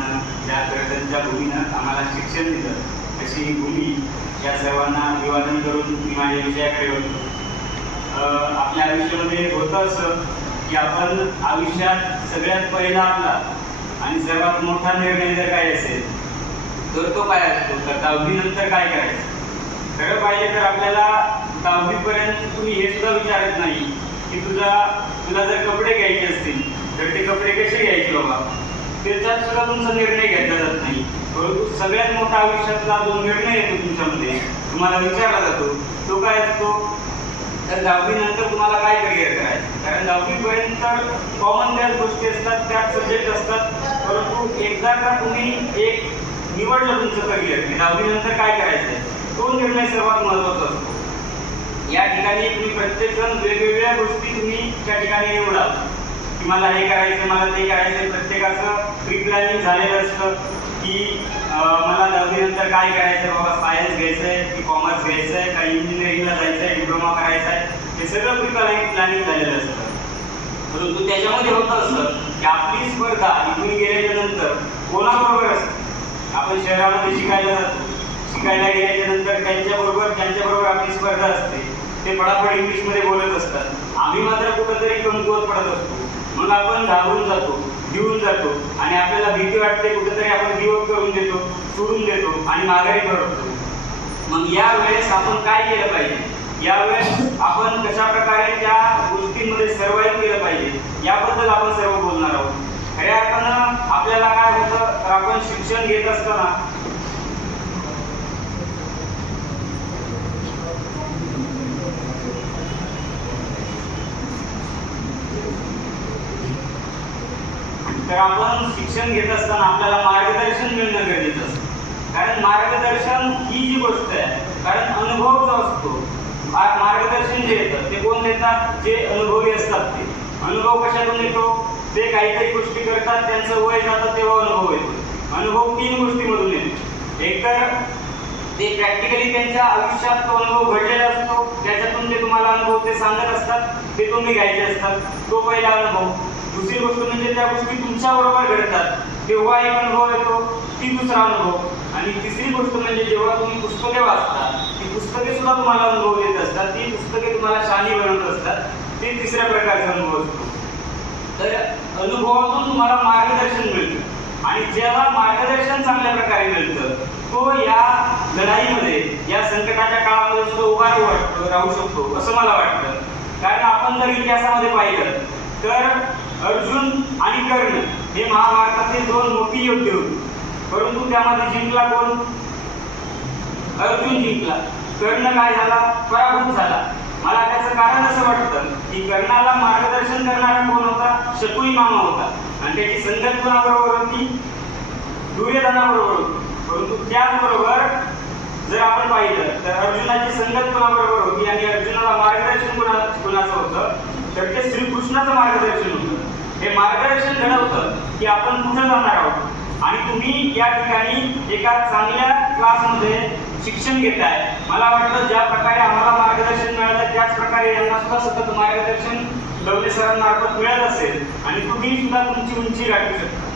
प्रेमानं, ज्या गर्दनच्या भूमीनं आम्हाला शिक्षण दिलं, तशी भूमी या सर्वांना अभिवादन करून मी माझ्या विषयाकडे वळतो. आपल्या आयुष्यामध्ये होतं असं की आपण आयुष्यात सगळ्यात पहिला आपला आणि सर्वात मोठा निर्णय जर काय असेल तर तो काय असतो, तर दहावीनंतर काय करायचं. खरं पाहिजे तर आपल्याला दहावीपर्यंत तुम्ही हे सुद्धा विचारत नाही की तुला जर कपडे घ्यायचे असतील तर ते कपडे कसे घ्यायचे बाबा, त्याच्यात सुद्धा तुमचा निर्णय घेतला जात नाही. परंतु सगळ्यात मोठा आयुष्यातला जो निर्णय येतो तुमच्यामध्ये, तुम्हाला विचारला जातो, तो काय असतो, तर दहावीनंतर तुम्हाला काय करिअर करायचं. कारण दहावीपर्यंत कॉमन त्याच गोष्टी असतात, त्याच सब्जेक्ट असतात. परंतु एकदा का तुम्ही एक निवडलं तुमचं करिअर की दहावीनंतर काय करायचं, तो निर्णय सर्वात महत्त्वाचा असतो. या ठिकाणी तुम्ही प्रत्येकजण वेगवेगळ्या गोष्टी तुम्ही त्या ठिकाणी निवडा की मला हे करायचं, मला ते करायचं. प्रत्येकाचं प्री प्लॅनिंग झालेलं असतं की मला दहावीनंतर काय करायचं बाबा, सायन्स घ्यायचं आहे की कॉमर्स घ्यायचं आहे, का इंजिनिअरिंगला जायचं आहे, डिप्लोमा करायचा आहे, हे सगळं प्री प्लॅनिंग झालेलं असतं. परंतु त्याच्यामध्ये होतं असं की आपली स्पर्धा इथून गेल्याच्या नंतर कोणाबरोबर असते. आपण शहरामध्ये शिकायला जातो, शिकायला गेल्याच्या नंतर त्यांच्याबरोबर आपली स्पर्धा असते. ते फटाफट इंग्लिशमध्ये बोलत असतात, आम्ही मात्र कुठंतरी कमकुवत पडत असतो. मग आपण घाबरून जातो, भिवून जातो आणि आपल्याला भीती वाटते, कुठेतरी आपण गिवअप करून देतो, सोडून देतो आणि माघारी पडतो. मग या वेळेस आपण काय केलं पाहिजे, यावेळेस आपण कशा प्रकारे त्या गोष्टींमध्ये सर्वाइव्ह केलं पाहिजे याबद्दल आपण सर्व बोलणार आहोत. खऱ्या अर्थानं आपल्याला काय होतं, तर आपण शिक्षण घेत असताना आपल्याला मार्गदर्शन मिळणं गरजेचं असतं. कारण मार्गदर्शन ही जी गोष्ट आहे, कारण अनुभव जो असतो, मार्गदर्शन जे येतं ते कोण देतात, जे अनुभवी असतात. ते अनुभव कशातून येतो, ते काहीतरी गोष्टी करतात, त्यांचं वय जातं तेव्हा अनुभव येतो. अनुभव 3 गोष्टीमधून येतो. एक तर ते प्रॅक्टिकली त्यांच्या आयुष्यात तो अनुभव घडलेला असतो, त्याच्यातून ते तुम्हाला अनुभव ते सांगत असतात, ते तुम्ही घ्यायचे असतात, तो पहिला अनुभव. दुसरी गोष्ट म्हणजे त्या गोष्टी तुमच्या बरोबर घडतात तेव्हा एक अनुभव येतो, ती दुसरा अनुभव. आणि तिसरी गोष्ट म्हणजे जेव्हा तुम्ही पुस्तके वाचता, ती पुस्तके सुद्धा तुम्हाला अनुभव देत असतात, ती पुस्तके तुम्हाला शहाणी बनवत असतात, ते तिसऱ्या प्रकारचा अनुभव असतो. तर अनुभवातून तुम्हाला मार्गदर्शन मिळतं आणि ज्याला मार्गदर्शन चांगल्या प्रकारे मिळतं तो या लढाईमध्ये, या संकटाच्या काळामध्ये सुद्धा उभा राहू शकतो असं मला वाटतं. कारण आपण जर इतिहासामध्ये पाहिलं तर अर्जुन आणि कर्ण हे महाभारतातील 2 मोठी योद्धे होते. परंतु त्यामध्ये जिंकला कोण, अर्जुन जिंकला. कर्ण काय झाला, पराभूत झाला. मला त्याचं कारण असं वाटतं की कर्णाला मार्गदर्शन करणारा कोण होता, शकुनी मामा होता आणि त्याची संगत कोणाबरोबर होती, दुर्योधनाबरोबर होती. परंतु त्याचबरोबर जर आपण पाहिलं तर अर्जुनाची संगत कोणाबरोबर होती आणि अर्जुनाला मार्गदर्शन कोणाचं होतं, तर ते श्रीकृष्णाचं मार्गदर्शन होतं. हे मार्गदर्शन घडवतं की आपण कुठं जाणार आहोत आणि तुम्ही या ठिकाणी एका चांगल्या क्लासमध्ये शिक्षण घेताय. मला वाटतं ज्या प्रकारे आम्हाला मार्गदर्शन मिळालं त्याच प्रकारे यांना सुद्धा सतत मार्गदर्शन डवले सरांमार्फत मिळत असेल आणि तुम्ही सुद्धा तुमची उंची गाठू शकता.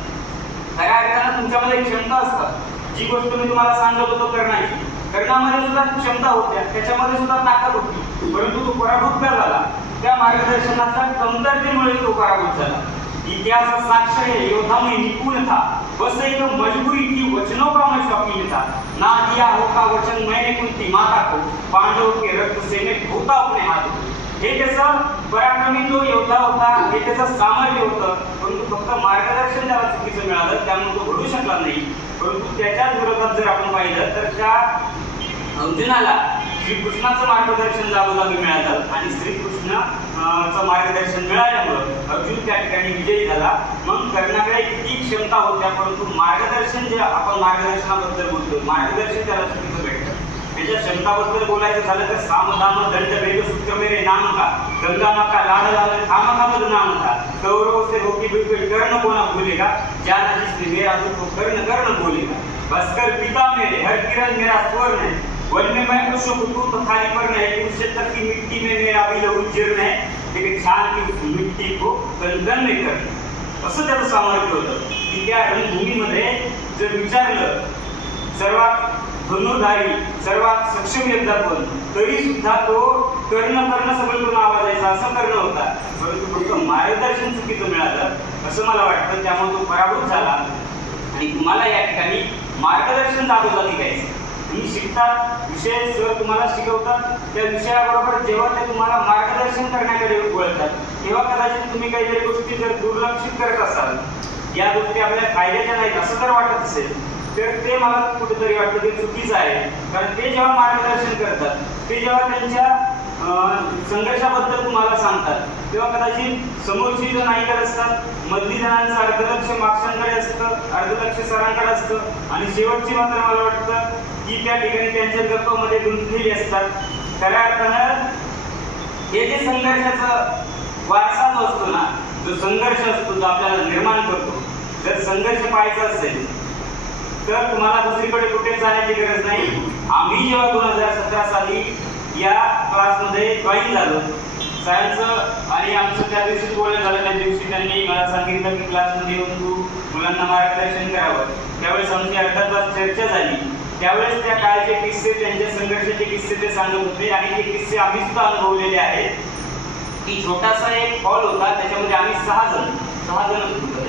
खऱ्या अर्थानं तुमच्यामध्ये क्षमता असतात. जी गोष्ट मी तुम्हाला सांगत होतो करण्याची, कर्णामध्ये सुद्धा क्षमता होत्या, त्याच्यामध्ये सुद्धा ताकद होती. परंतु तो पराभूत का झाला, त्या मार्गदर्शनाचा कमतरतेमुळे तो पराभूत झाला. इतिहास साक्ष है, योद्धा में निपुण था, बस एक मजबूरी थी, वचनों का मैं शौकीन था, ना दिया होता वचन मैंने कुंती माता को, पांडवों के रक्त से मैं धोता अपने हाथों. हे त्याचं पराक्रमी तो योद्धा होता, हे त्याचं सामर्थ्य होतं. परंतु फक्त मार्गदर्शन त्याला चुकीचं मिळालं, त्यामुळे तो घडू शकला नाही. परंतु त्याच्याच विरोधात जर आपण पाहिलं तर त्या अर्जुनाला श्रीकृष्णाचं मार्गदर्शन जागोजागी मिळालं आणि श्रीकृष्णाचं मार्गदर्शन मिळाल्यामुळं अर्जुन त्या ठिकाणी विजयी झाला. मग कर्णाकडे किती क्षमता होत्या, परंतु मार्गदर्शन जे आपण मार्गदर्शनाबद्दल बोलतो, मार्गदर्शन त्याला चुकीचं भेटतं. त्याच्या क्षमताबद्दल बोलायचं झालं तर सामधाम दंड भेद सूत्र मेरे नाम का, गंगा माँ का लाड लाल थामा का बदनाम था, कौरवों से रोकी बिल्कुल कर्ण को ना भूलेगा, जाना जिसने मेरा दुख कर्ण कर्ण बोलेगा, बसकर पिता मेरे हर किरण मेरा स्वर्ण है, वन में मैं अशोक तू तो थाली पर है, कुरुक्षेत्र की मिट्टी में मेरा भी लहू जीर्ण है, लेकिन छान की उस मिट्टी को कंगन में कर. असं त्याचं सामर्थ्य होतं की की त्या रणभूमीमध्ये जर विचारलं सर्वात धनुर्धारी सर्वात सक्षम योद्धा कोण, तरी सुद्धा तो कर्ण सगळं करून आवाज यायचा असं कर्ण होता. परंतु फक्त मार्गदर्शन चुकीचं मिळालं असं मला वाटतं, त्यामुळे तो पराभूत झाला. आणि तुम्हाला या ठिकाणी मार्गदर्शन जागोजागी घ्यायचं. तुम्ही शिकतात विषय सर तुम्हाला शिकवतात, त्या विषयाबरोबर जेव्हा ते तुम्हाला मार्गदर्शन करण्याकडे वळतात तेव्हा कदाचित तुम्ही काहीतरी गोष्टी जर दुर्लक्षित करत असाल, या गोष्टी आपल्या फायद्याच्या नाहीत असं जर वाटत असेल तर ते मला कुठेतरी वाटतं ते चुकीचं आहे. कारण ते जेव्हा मार्गदर्शन करतात, ते जेव्हा त्यांच्या संघर्षाबद्दल तुम्हाला सांगतात, तेव्हा कदाचित समोरची जो नायिका असतात मधली जणांचं अर्धलक्ष मागच्यांकडे असतं, अर्धलक्ष सरांकडे असतं आणि शेवटची मात्र मला वाटतं की त्या ठिकाणी त्यांच्या गप्पामध्ये गुंतलेली असतात. खऱ्या अर्थानं हे जे संघर्षाचा वारसा जो असतो ना, जो संघर्ष असतो जो आपल्याला निर्माण करतो, जर संघर्ष पाहायचा असेल तर तुम्हाला दुसरीकडे कुठेच जाण्याची गरज नाही. आम्ही जेव्हा 2017 साली या क्लासमध्ये जॉईन झालो, सरांचं आणि आमचं त्या दिवशीच बोलणं झालं. त्या दिवशी त्यांनी मला सांगितलं की क्लासमध्ये येऊन तू मुलांना मार्गदर्शन करावं. त्यावेळेस आमची अर्धा तास चर्चा झाली. त्यावेळेस त्या काळचे किस्से, त्यांच्या संघर्षाचे किस्से ते सांगत होते आणि ते किस्से आम्ही सुद्धा अनुभवलेले आहेत. की छोटासा एक हॉल होता, त्याच्यामध्ये आम्ही 6 जण होतो.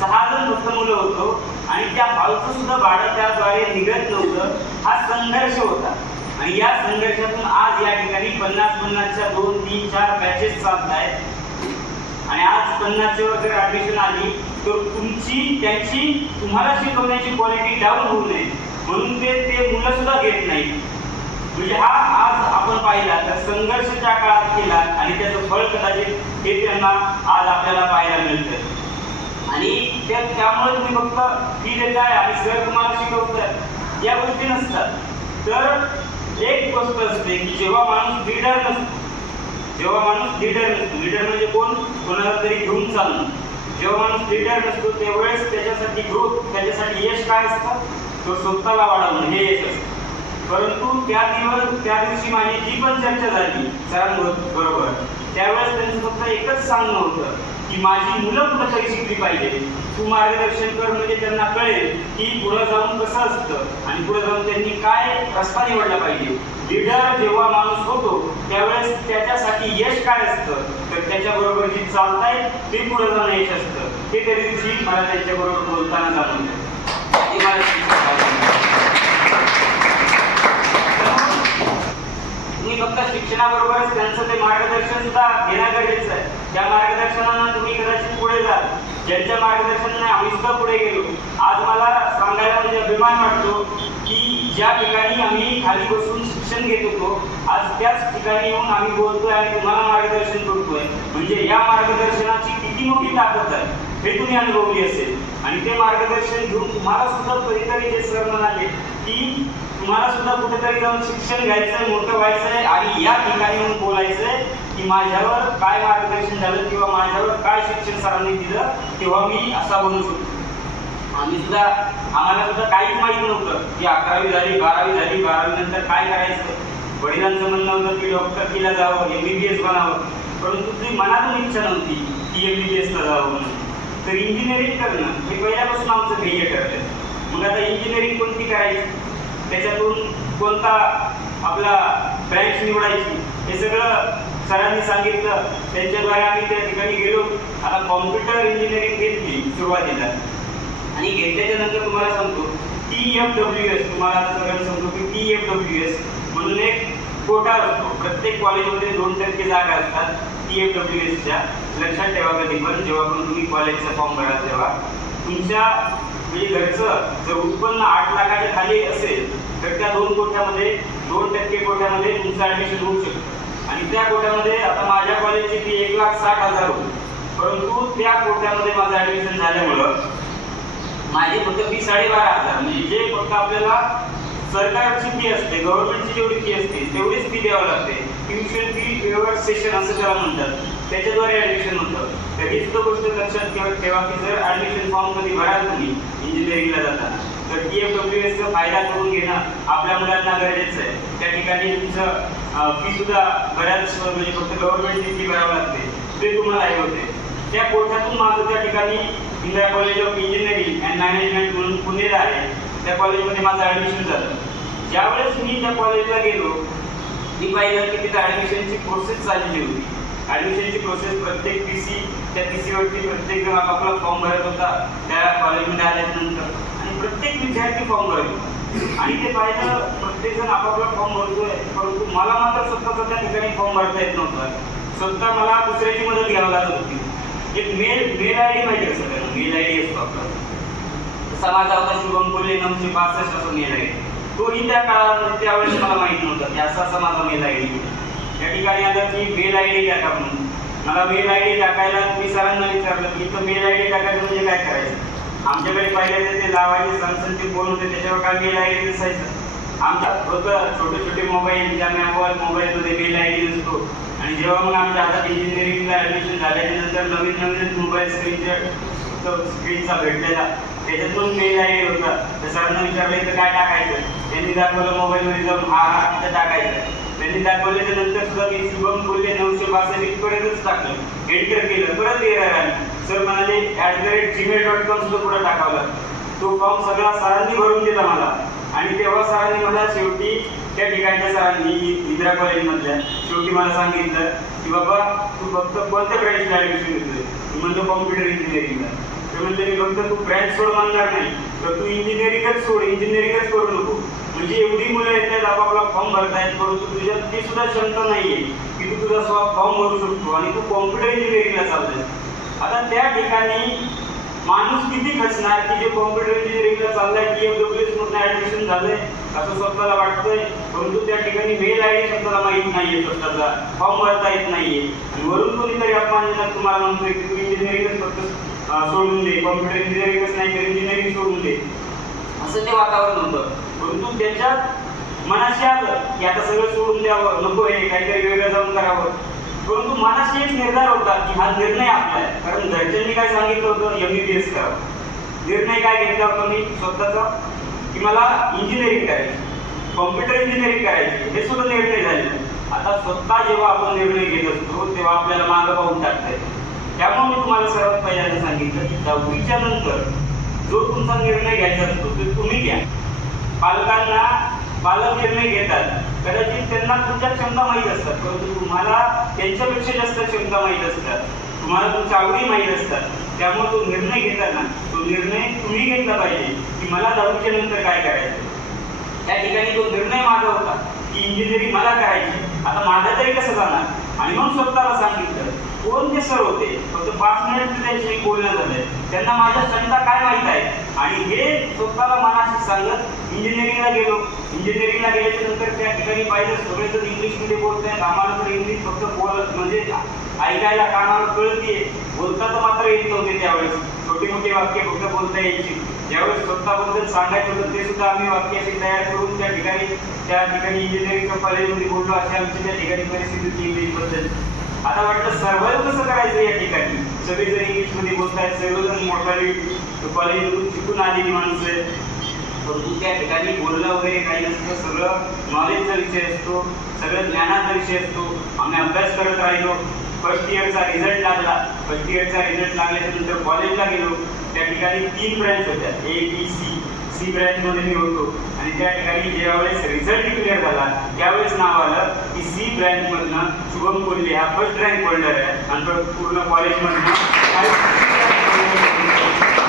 6 जण फक्त मुलं होतो आणि त्या हॉलचं सुद्धा भाडं त्याद्वारे निघत नव्हतं. हा संघर्ष होता आणि या संघर्षातून आज या ठिकाणी 50-50च्या 2, 3, 4 बॅचेस चालत आहेत आणि आज 50च्या वर जर ऍडमिशन आली तर तुमची त्यांची तुम्हाला शिकवण्याची क्वालिटी डाऊन होऊ नये म्हणून ते मुलं सुद्धा घेत नाहीत. म्हणजे हा आज आपण पाहिला तर संघर्षाच्या काळात केला आणि त्याचं फळ कदाचित हे त्यांना आज आपल्याला पाहायला मिळतं. आणि त्यामुळे तुम्ही फक्त फी देताय आणि सर तुम्हाला शिकवतात या गोष्टी नसतात. तर एक गोष्ट असते की जेव्हा माणूस लीडर नसतो, लीडर म्हणजे कोण, कोणाला तरी घेऊन चालणं. जेव्हा माणूस लीडर नसतो त्यावेळेस त्याच्यासाठी ग्रोथ, त्याच्यासाठी यश काय असतं, तो स्वतःला वाढवणं हे यश असतं. परंतु त्या दिवशी माझी जी पण चर्चा झाली सरांबरोबर, त्यावेळेस त्यांचं फक्त एकच सांगणं होतं की माझी मुलं कुठंतरी शिकली पाहिजे. तू मार्गदर्शन कर म्हणजे त्यांना कळेल की पुढे जाऊन कसं असतं आणि पुढे जाऊन त्यांनी काय रस्ता निवडला पाहिजे. लीडर जेव्हा माणूस होतो त्यावेळेस त्याच्यासाठी यश काय असतं, तर त्याच्याबरोबर जी चालतायत ते पुढे जाणं यश असतं. हे त्या दिवशी मला त्यांच्याबरोबर बोलताना जाणवलं. तुम्ही फक्त शिक्षणाबरोबरच त्यांचं ते मार्गदर्शन सुद्धा घेणं गरजेचं आहे. त्या मार्गदर्शनानं तुम्ही कदाचित पुढे जाल. ज्यांच्या मार्गदर्शनाने आम्ही सुद्धा पुढे गेलो. आज मला सांगायला म्हणजे अभिमान वाटतो की ज्या ठिकाणी आम्ही खाली बसून शिक्षण घेत होतो आज त्याच ठिकाणी येऊन आम्ही बोलतोय आणि तुम्हाला मार्गदर्शन करतोय. म्हणजे या मार्गदर्शनाची किती मोठी ताकद आहे हे तुम्ही अनुभवली असेल. आणि ते मार्गदर्शन घेऊन तुम्हाला सुद्धा कधीतरी जे सर म्हणाले की तुम्हाला सुद्धा कुठेतरी जाऊन शिक्षण घ्यायचंय, मोठं व्हायचंय आणि या ठिकाणी येऊन बोलायचंय की माझ्यावर काय मार्गदर्शन झालं किंवा माझ्यावर काय शिक्षण सरांनी दिलं तेव्हा मी असा बनू शकतो. आम्हाला सुद्धा काहीच माहित नव्हतं की 11वी झाली 12वी झाली, 12वी नंतर काय करायचं. वडिलांचं म्हणणं होतं की डॉक्टरकीला जावं, MBBS बनावं, परंतु तुझी मनातून इच्छा नव्हती की MBBSला जावं म्हणून. तर इंजिनिअरिंग करणं हे पहिल्यापासून आमचं ध्येय ठरलं. मग आता इंजिनिअरिंग कोणती करायची, त्याच्यातून कोणता आपला ब्रँच निवडायची हे सगळं सरांनी सांगितलं. त्यांच्याद्वारे आम्ही त्या ठिकाणी गेलो. आता कॉम्प्युटर इंजिनिअरिंग घेतली सुरुवातीला आणि घेतल्याच्या नंतर तुम्हाला सांगतो TFWS, तुम्हाला सगळ्यांना सांगतो की TFWS म्हणून एक कोटा असतो. प्रत्येक कॉलेजमध्ये 2% जागा असतात TFWSच्या. लक्षात ठेवा कधी पण जेव्हा पण तुम्ही कॉलेजचा फॉर्म भराल तेव्हा तुमच्या म्हणजे घरचं जर उत्पन्न 8 लाखाच्या खाली असेल तर त्या 2 कोट्यामध्ये 2% कोट्यामध्ये तुमचं ॲडमिशन होऊ शकतं. आणि त्या कोट्यामध्ये आता माझ्या कॉलेजची फी 1,60,000 होती, परंतु त्या कोट्यामध्ये माझं ॲडमिशन झाल्यामुळं माझी फक्त फी 12,500, म्हणजे जे फक्त आपल्याला सरकारची फी असते, गव्हर्नमेंटची जेवढी फी असते तेवढीच फी द्यावं लागते. ट्युशन फी वेवर सेशन असं त्याला म्हणतात, त्याच्याद्वारे ॲडमिशन होतं. तर ही सुद्धा गोष्ट लक्षात ठेवा की जर ॲडमिशन फॉर्म कधी भराल तुम्ही इंजिनिअरिंगला जाताना तर TFWSचा फायदा करून घेणं आपल्या मुलांना गरजेचं आहे. त्या ठिकाणी तुमचं फी सुद्धा बऱ्याच म्हणजे फक्त गव्हर्नमेंटची फी भरावं लागते, ते तुम्हाला हे होते. त्या कोट्यातून माझं त्या ठिकाणी Indira college of engineering and management म्हणून पुणेला आहे, त्या कॉलेजमध्ये माझं ॲडमिशन झालं. ज्यावेळेस मी त्या कॉलेजला गेलो मी पाहिलं की तिथं ॲडमिशनची प्रोसेस चाललेली होती. ॲडमिशनची प्रोसेस प्रत्येक PC त्या PCवरती प्रत्येक जण आपापला फॉर्म भरत होता त्या कॉलेजमध्ये आल्यानंतर, आणि प्रत्येक विद्यार्थी फॉर्म भरत होता. आणि ते पाहिलं प्रत्येकजण आपापला फॉर्म भरतोय, परंतु मला मात्र स्वतःचा त्या ठिकाणी फॉर्म भरता येत नव्हता. स्वतः मला दुसऱ्याची मदत घ्यावी लागत होती. एक मेल आय डी पाहिजे सगळ्यांना, मेल आय डी असतो आपला. तसा माझा होता शुभम कोल्हे 965 असा मेल आय डी. तोही त्या काळामध्ये त्यावेळेस मला माहित नव्हतं की असा माझा मेल आय डी. त्या ठिकाणी आलं की मेल आय डी टाका म्हणून. मला मेल आय डी टाकायला मी सरांना विचारलं की इथं मेल आय डी टाकायचं म्हणजे काय करायचं. आमच्याकडे पाहिलं ते लावायचे सनसन ते फोन होते, त्याच्यावर काय मेल आय डी नसायचं. आमच्या होतं छोटे छोटे मोबाईल, ज्या मोबाईलमध्ये मेल आय डी नसतो. आणि जेव्हा मग आमच्या हातात इंजिनिअरिंगला ॲडमिशन झाल्यानंतर नवीन मोबाईल स्क्रीनचा भेटलेला, त्याच्यातून मेल आय डी होता. त्या सरांना विचारलं इथं काय टाकायचं. त्यांनी दाखवलं मोबाईलमध्ये जाऊन हा तिथं टाकायचं. त्यांनी दाखवल्याच्या नंतर सुद्धा मी शुभम कोल्हे 962 इथपर्यंतच टाकलं, एंटर केलं, परत एरर आली. सर म्हणाले @gmail.com सुद्धा पुढे टाकावं. तो फॉर्म सगळा सरांनी भरून दिला मला. आणि तेव्हा सरांनी मला शेवटी त्या ठिकाणच्या सरांनी इंदिरा कॉलेजमधल्या शेवटी मला सांगितलं की बाबा तू फक्त कोणत्या ब्रँचला ॲडमिशन घेतोय. मी म्हणतो कॉम्प्युटर इंजिनिअरिंगला. ते म्हणले मी फक्त तू ब्रँच सोड म्हणणार नाही तर तू इंजिनिअरिंगच सोड, इंजिनिअरिंगच करू नको. म्हणजे एवढी मुलं येतात आपापला फॉर्म भरतायत, परंतु तुझ्यात ती सुद्धा क्षमता नाही आहे की तू तुझा फॉर्म भरू शकतो आणि तू कॉम्प्युटर इंजिनिअरिंगला चालतोय. आता त्या ठिकाणी माणूस किती खचणार की जे कॉम्प्युटर इंजिनिअरिंगला चाललाय, TFWS मधून ॲडमिशन झालंय असं स्वतःला वाटतंय, परंतु त्या ठिकाणी मेल आय डी स्वतःला माहीत नाहीये, स्वतःचा फॉर्म भरता येत नाहीये. आणि वरून कोणीतरी अपमानजनक तुम्हाला म्हणतोय की तू इंजिनिअरिंगच फक्त सोडून दे, कॉम्प्युटर इंजिनिअरिंगच नाही तर इंजिनिअरिंग सोडून दे, असं ते वातावरण होतं. परंतु त्याच्यात मनाशी आलं की आता सगळं सोडून द्यावं, नको हे काहीतरी वेगळं जाऊन करावं. परंतु मनाशी एक निर्धार होता की हा निर्णय आपला आहे. कारण घरच्यांनी काय सांगितलं होतं, MBBS करावं. निर्णय काय घेतला होता मी स्वतःचा की मला इंजिनिअरिंग करायची, कॉम्प्युटर इंजिनिअरिंग करायची, हे सुद्धा निर्णय झालेला. आता स्वतः जेव्हा आपण निर्णय घेत असतो तेव्हा आपल्याला मागं पाहून टाकता येतं. त्यामुळे मी तुम्हाला सर्वात पहिल्यांदा सांगितलं की 10वीच्या नंतर जो तुमचा निर्णय घ्यायचा असतो ते तुम्ही घ्या. पालक निर्णय घेतात, कदाचित त्यांना तुमच्या क्षमता माहीत असतात, परंतु तुम्हाला त्यांच्यापेक्षा जास्त क्षमता माहीत असतात, तुम्हाला तुमच्या आवडी माहीत असतात. त्यामुळे तो निर्णय घेताना तो निर्णय तुम्ही घेतला पाहिजे की मला 10वीच्या नंतर काय करायचं. त्या ठिकाणी तो निर्णय माझा होता की इंजिनिअरिंग मला करायची. आता माझं तरी कसं जाणार. आणि मग स्वतःला सांगितलं. कोणते सर होते, फक्त 5 मिनिट त्यांच्याशी बोलणं झालंय, त्यांना माझ्या क्षमता काय माहीत आहे. आणि हे स्वतःला मनाशी सांगत इंजिनिअरिंगला गेलो. इंजिनिअरिंगला गेल्याच्या नंतर त्या ठिकाणी पाहिलं सगळेजण इंग्लिशमध्ये बोलत आहेत, आम्हाला तर इंग्लिश फक्त म्हणजे ऐकायला कानाला कळते, बोलता तर मात्र येत नव्हते. त्यावेळेस छोटी मोठी वाक्य फक्त बोलता यायची. ज्यावेळेस स्वतःबद्दल सांगायचं होतं ते सुद्धा आम्ही वाक्य अशी तयार करून त्या ठिकाणी इंजिनिअरिंगच्या कॉलेजमध्ये बोललो. अशी आमची त्या ठिकाणी परिस्थिती होती इंग्लिशबद्दल. आता वाटलं सर्वाइव्ह कसं करायचं या ठिकाणी. सगळेजण इंग्लिशमध्ये बोलतायत, सर्वजण मोठाली कॉलेजमधून शिकून आलेली माणसं. परंतु त्या ठिकाणी बोलणं वगैरे काही नसतं, सगळं नॉलेजचा विषय असतो, सगळं ज्ञानाचा विषय असतो. आम्ही अभ्यास करत राहिलो. फर्स्ट इयरचा रिझल्ट लागला. फर्स्ट इयरचा रिझल्ट लागल्यानंतर कॉलेजला गेलो. त्या ठिकाणी 3 ब्रँच होत्या, A, B, C ब्रँचमध्ये मी होतो. आणि त्या ठिकाणी ज्यावेळेस रिझल्ट डिक्लेअर झाला त्यावेळेस नाव आलं की C ब्रँचमधनं शुभम कोल्हे हा फर्स्ट रँक होल्डर आहे. आणि पूर्ण कॉलेजमधनं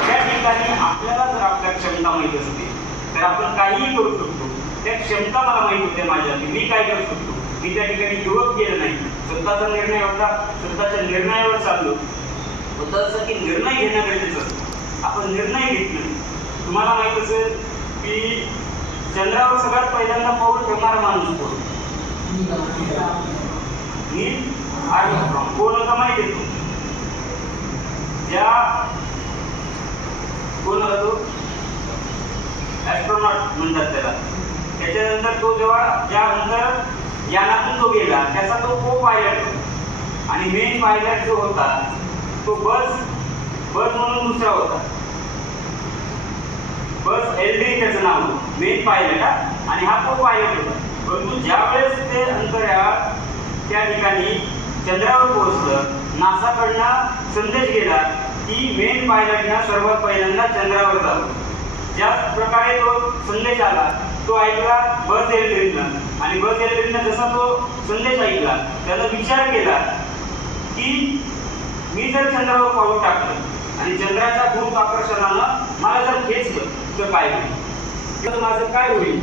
त्या ठिकाणी आपल्याला जर आपल्या क्षमता माहीत असते तर आपण काहीही करू शकतो. त्या क्षमता मला माहीत होत्या माझ्या, मी काय करू शकतो. मी त्या ठिकाणी गिव्हअप केलं नाही. स्वतःचा निर्णय होता, स्वतःच्या निर्णयावर चाललो. होतं असं की निर्णय घेणं गरजेचं असतं. आपण निर्णय घेत नाही. तुम्हाला माहीत असेल की चंद्रावर सगळ्यात पहिल्यांदा पाऊल ठेवणारा माणूस कोण? नील आर्मस्ट्रॉंग. कोण होता माहिती आहे? कोण होता तो? ॲस्ट्रॉनॉट म्हणतात त्याला. त्याच्यानंतर तो ज्या अंतर यानातून तो गेला त्याचा तो को पायलट होता. आणि मेन पायलट जो होता तो बस म्हणून दुसरा होता. बस एल्ड्रिन त्याचं नाव होतं, मेन पायलट. आणि हा को पायलट होता. परंतु ज्यावेळेस ते अंतराळ त्या ठिकाणी चंद्रावर पोहोचलं, नासाकडनं संदेश गेला की मेन पायलटना सर्वात पहिल्यांदा चंद्रावर जावं. ज्या प्रकारे तो संदेश आला तो ऐकला बस एल्ड्रिननं, आणि बस एल्ड्रिननं जसा तो संदेश ऐकला त्यानं विचार केला की मी जर चंद्रावर पाऊल टाकलं आणि चंद्राच्या गुरुत्वाकर्षणानं मला जर खेचलं तर काय होईल, तर माझं काय होईल,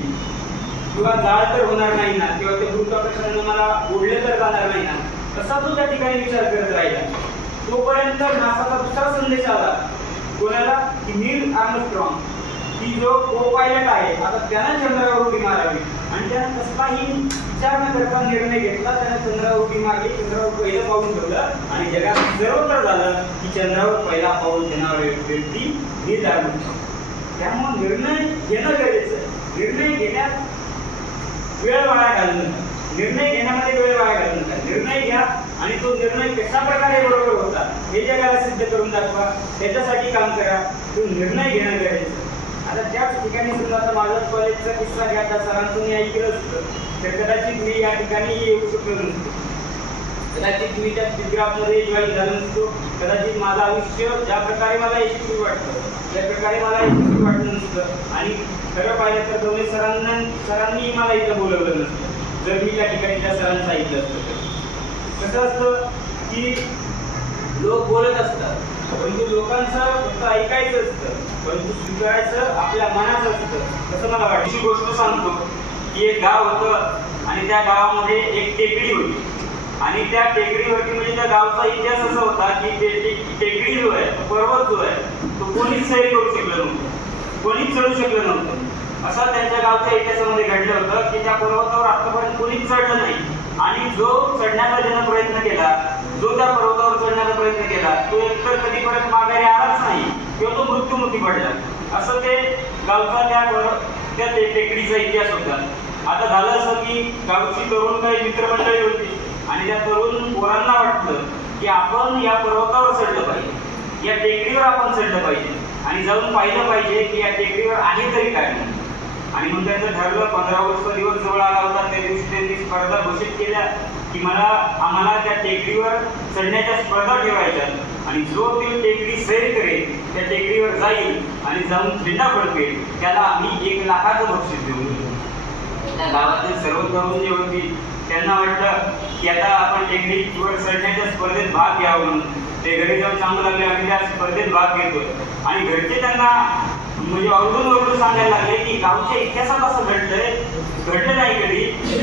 किंवा जाळ तर होणार नाही ना, किंवा त्या गुरुत्वाकर्षणानं मला ओढले तर जाणार नाही ना, असा तो त्या ठिकाणी विचार करत राहिला. तोपर्यंत नासाचा दुसरा संदेश आला कोणाला, की नील आर्मस्ट्रॉंग, की जो को पायलट आहे आता त्यानं चंद्रावर उडी मारावी, आणि त्यानं कसलाही विचार न करता निर्णय घेतला. त्यानं चंद्रावर उडी मारली, चंद्रावर पहिलं पाऊल ठेवलं आणि जगात सर्वत्र झालं की चंद्रावर पहिला पाऊल देणारी व्यक्ती नील आर्मस्ट्रॉंग. त्यामुळे निर्णय घेणं गरजेचं आहे. निर्णय घेण्यात वेळ वाया घालू नका, निर्णय घेण्यामध्ये वेळ वाया घालू नका. निर्णय घ्या आणि तो निर्णय कशा प्रकारे बरोबर होता हे जगाला सिद्ध करून दाखवा, त्याच्यासाठी काम करा. तो निर्णय घेणं गरजेचं. आता त्याच ठिकाणी सुद्धा आता माझ्याच कॉलेजचा किस्सा घ्या, त्या सरांचं मी ऐकलं असतं तर कदाचित मी या ठिकाणी येऊ शकलो नसतो, कदाचित मी त्या चित्रामध्ये जॉईन झालो नसतो, कदाचित माझं आयुष्य ज्या प्रकारे मला यशस्वी वाटतं त्या प्रकारे मला यशस्वी वाटलं नसतं, आणि खरं पाहिलं तर दोन्ही सरांनी मला इथं बोलवलं नसतं जर मी त्या ठिकाणी त्या सरांचं ऐकलं असतं. कसं असतं की लोक बोलत असतात परंतु लोकांचं फक्त ऐकायचं असतं, परंतु स्वीकारायचं आपल्या मनाचं असतं. कसं मला वाटतं गोष्ट सांगतो की एक गाव होतं आणि त्या गावामध्ये एक टेकडी होती, आणि त्या टेकडीवरती म्हणजे त्या गावचा इतिहास असा होता की टेकडी जो आहे, पर्वत जो आहे तो कोणीच सैर करू शकलं नव्हतं, कोणीच चढू शकलं नव्हतं. असं त्यांच्या गावच्या इतिहासामध्ये घडलं होतं की त्या पर्वतावर आतापर्यंत कोणीच चढलं नाही, आणि जो चढण्याचा ज्यानं प्रयत्न केला, जो त्या पर्वतावर चढण्याचा प्रयत्न केला तो एकतर कधी परत माघारी आलाच नाही किंवा तो मृत्युमुखी पडला. असं ते गावचा त्या टेकडीचा इतिहास होता. आता झालं असं की गावची तरुण काही मित्रमंडळी होती आणि त्या तरुण पोरांना वाटलं की आपण या पर्वतावर चढलं पाहिजे, या टेकडीवर आपण चढलं पाहिजे आणि जाऊन पाहिलं पाहिजे की या टेकडीवर आहे तरी काय. आणि मग त्यांचं ठरलं, 15 ऑगस्टचा दिवस जवळ आला होता, त्या दिवशी त्यांनी स्पर्धा घोषित केल्या की आम्हाला त्या टेकडीवर चढण्याच्या स्पर्धा ठेवायच्या, आणि जो ती टेकडी सैर करेल त्या टेकडीवर जाईल आणि जाऊन झेंडा फडकेल त्याला आम्ही 1 लाखाचं बक्षीस देऊ. त्या गावातील सर्व तरुण जे होती त्यांना वाटलं की आता आपण टेकडीवर चढण्याच्या स्पर्धेत भाग घ्यावा, म्हणून ते घरी जाऊन सांगू लागले आम्ही त्या स्पर्धेत भाग घेतोय. आणि घरचे त्यांना म्हणजे ओरडून सांगायला लागले की गावच्या इतिहासात असं घडलं नाही कधी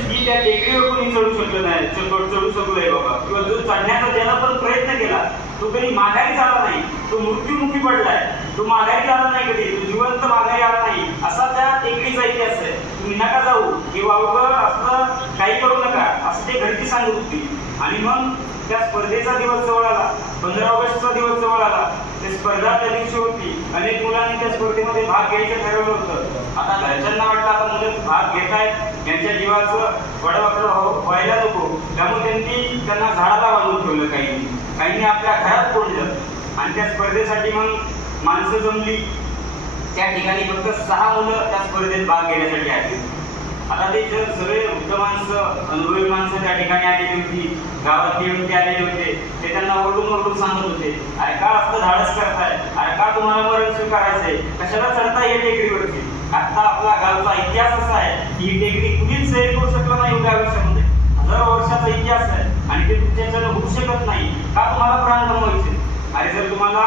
की त्या टेकडीवर कोणी चढू शकलं नाही, चढू शकलोय बाबा, किंवा जो चढण्याचा ज्यानं पण प्रयत्न केला तो कधी माघारी झाला नाही, तो मृत्युमुखी पडलाय, तो माघारी झाला नाही कधी, तो जिवंत माघारी आला नाही, असा त्या टेकडीचा इतिहास आहे. तुम्ही नका जाऊ किंवा असं काही करू नका असं ते घरची सांगत होती. आणि मग त्या स्पर्धेचा दिवस जवळ आला, 15 ऑगस्टचा दिवस जवळ आला. ते स्पर्धा त्या दिवशी होती, अनेक मुलांनी त्या स्पर्धेमध्ये भाग घ्यायचं ठरवलं होतं. आता घरच्यांना वाटलं आता मुलं भाग घेत आहेत, यांच्या जीवाचं वडवाकडं व्हायला नको, त्यामुळे त्यांना झाडाला बांधून ठेवलं. काहींनी आपल्या घरात कोंडलं, आणि त्या स्पर्धेसाठी मग माणसं जमली. त्या ठिकाणी फक्त 6 मुलं त्या स्पर्धेत भाग घेण्यासाठी आली. आता ते सगळे वृद्ध माणसं, अनुभवी माणसं त्या ठिकाणी आलेली होती, गावातली येऊन ते आलेले होते. ते त्यांना ओरडून सांगत होते, अरे का असं धाडस करताय, अरे का तुम्हाला मरण स्वीकारायचंय, कशाला चढताय या टेकडीवरती. आता आपला गावचा इतिहास असा आहे की ही टेकडी कुणीच सैर करू शकलं नाही उद्या आयुष्यामध्ये. हजारो वर्षाचा इतिहास आहे आणि ते तुमच्याच्यानं होऊ शकत नाही. का तुम्हाला प्राण गमवायचे? अरे जर तुम्हाला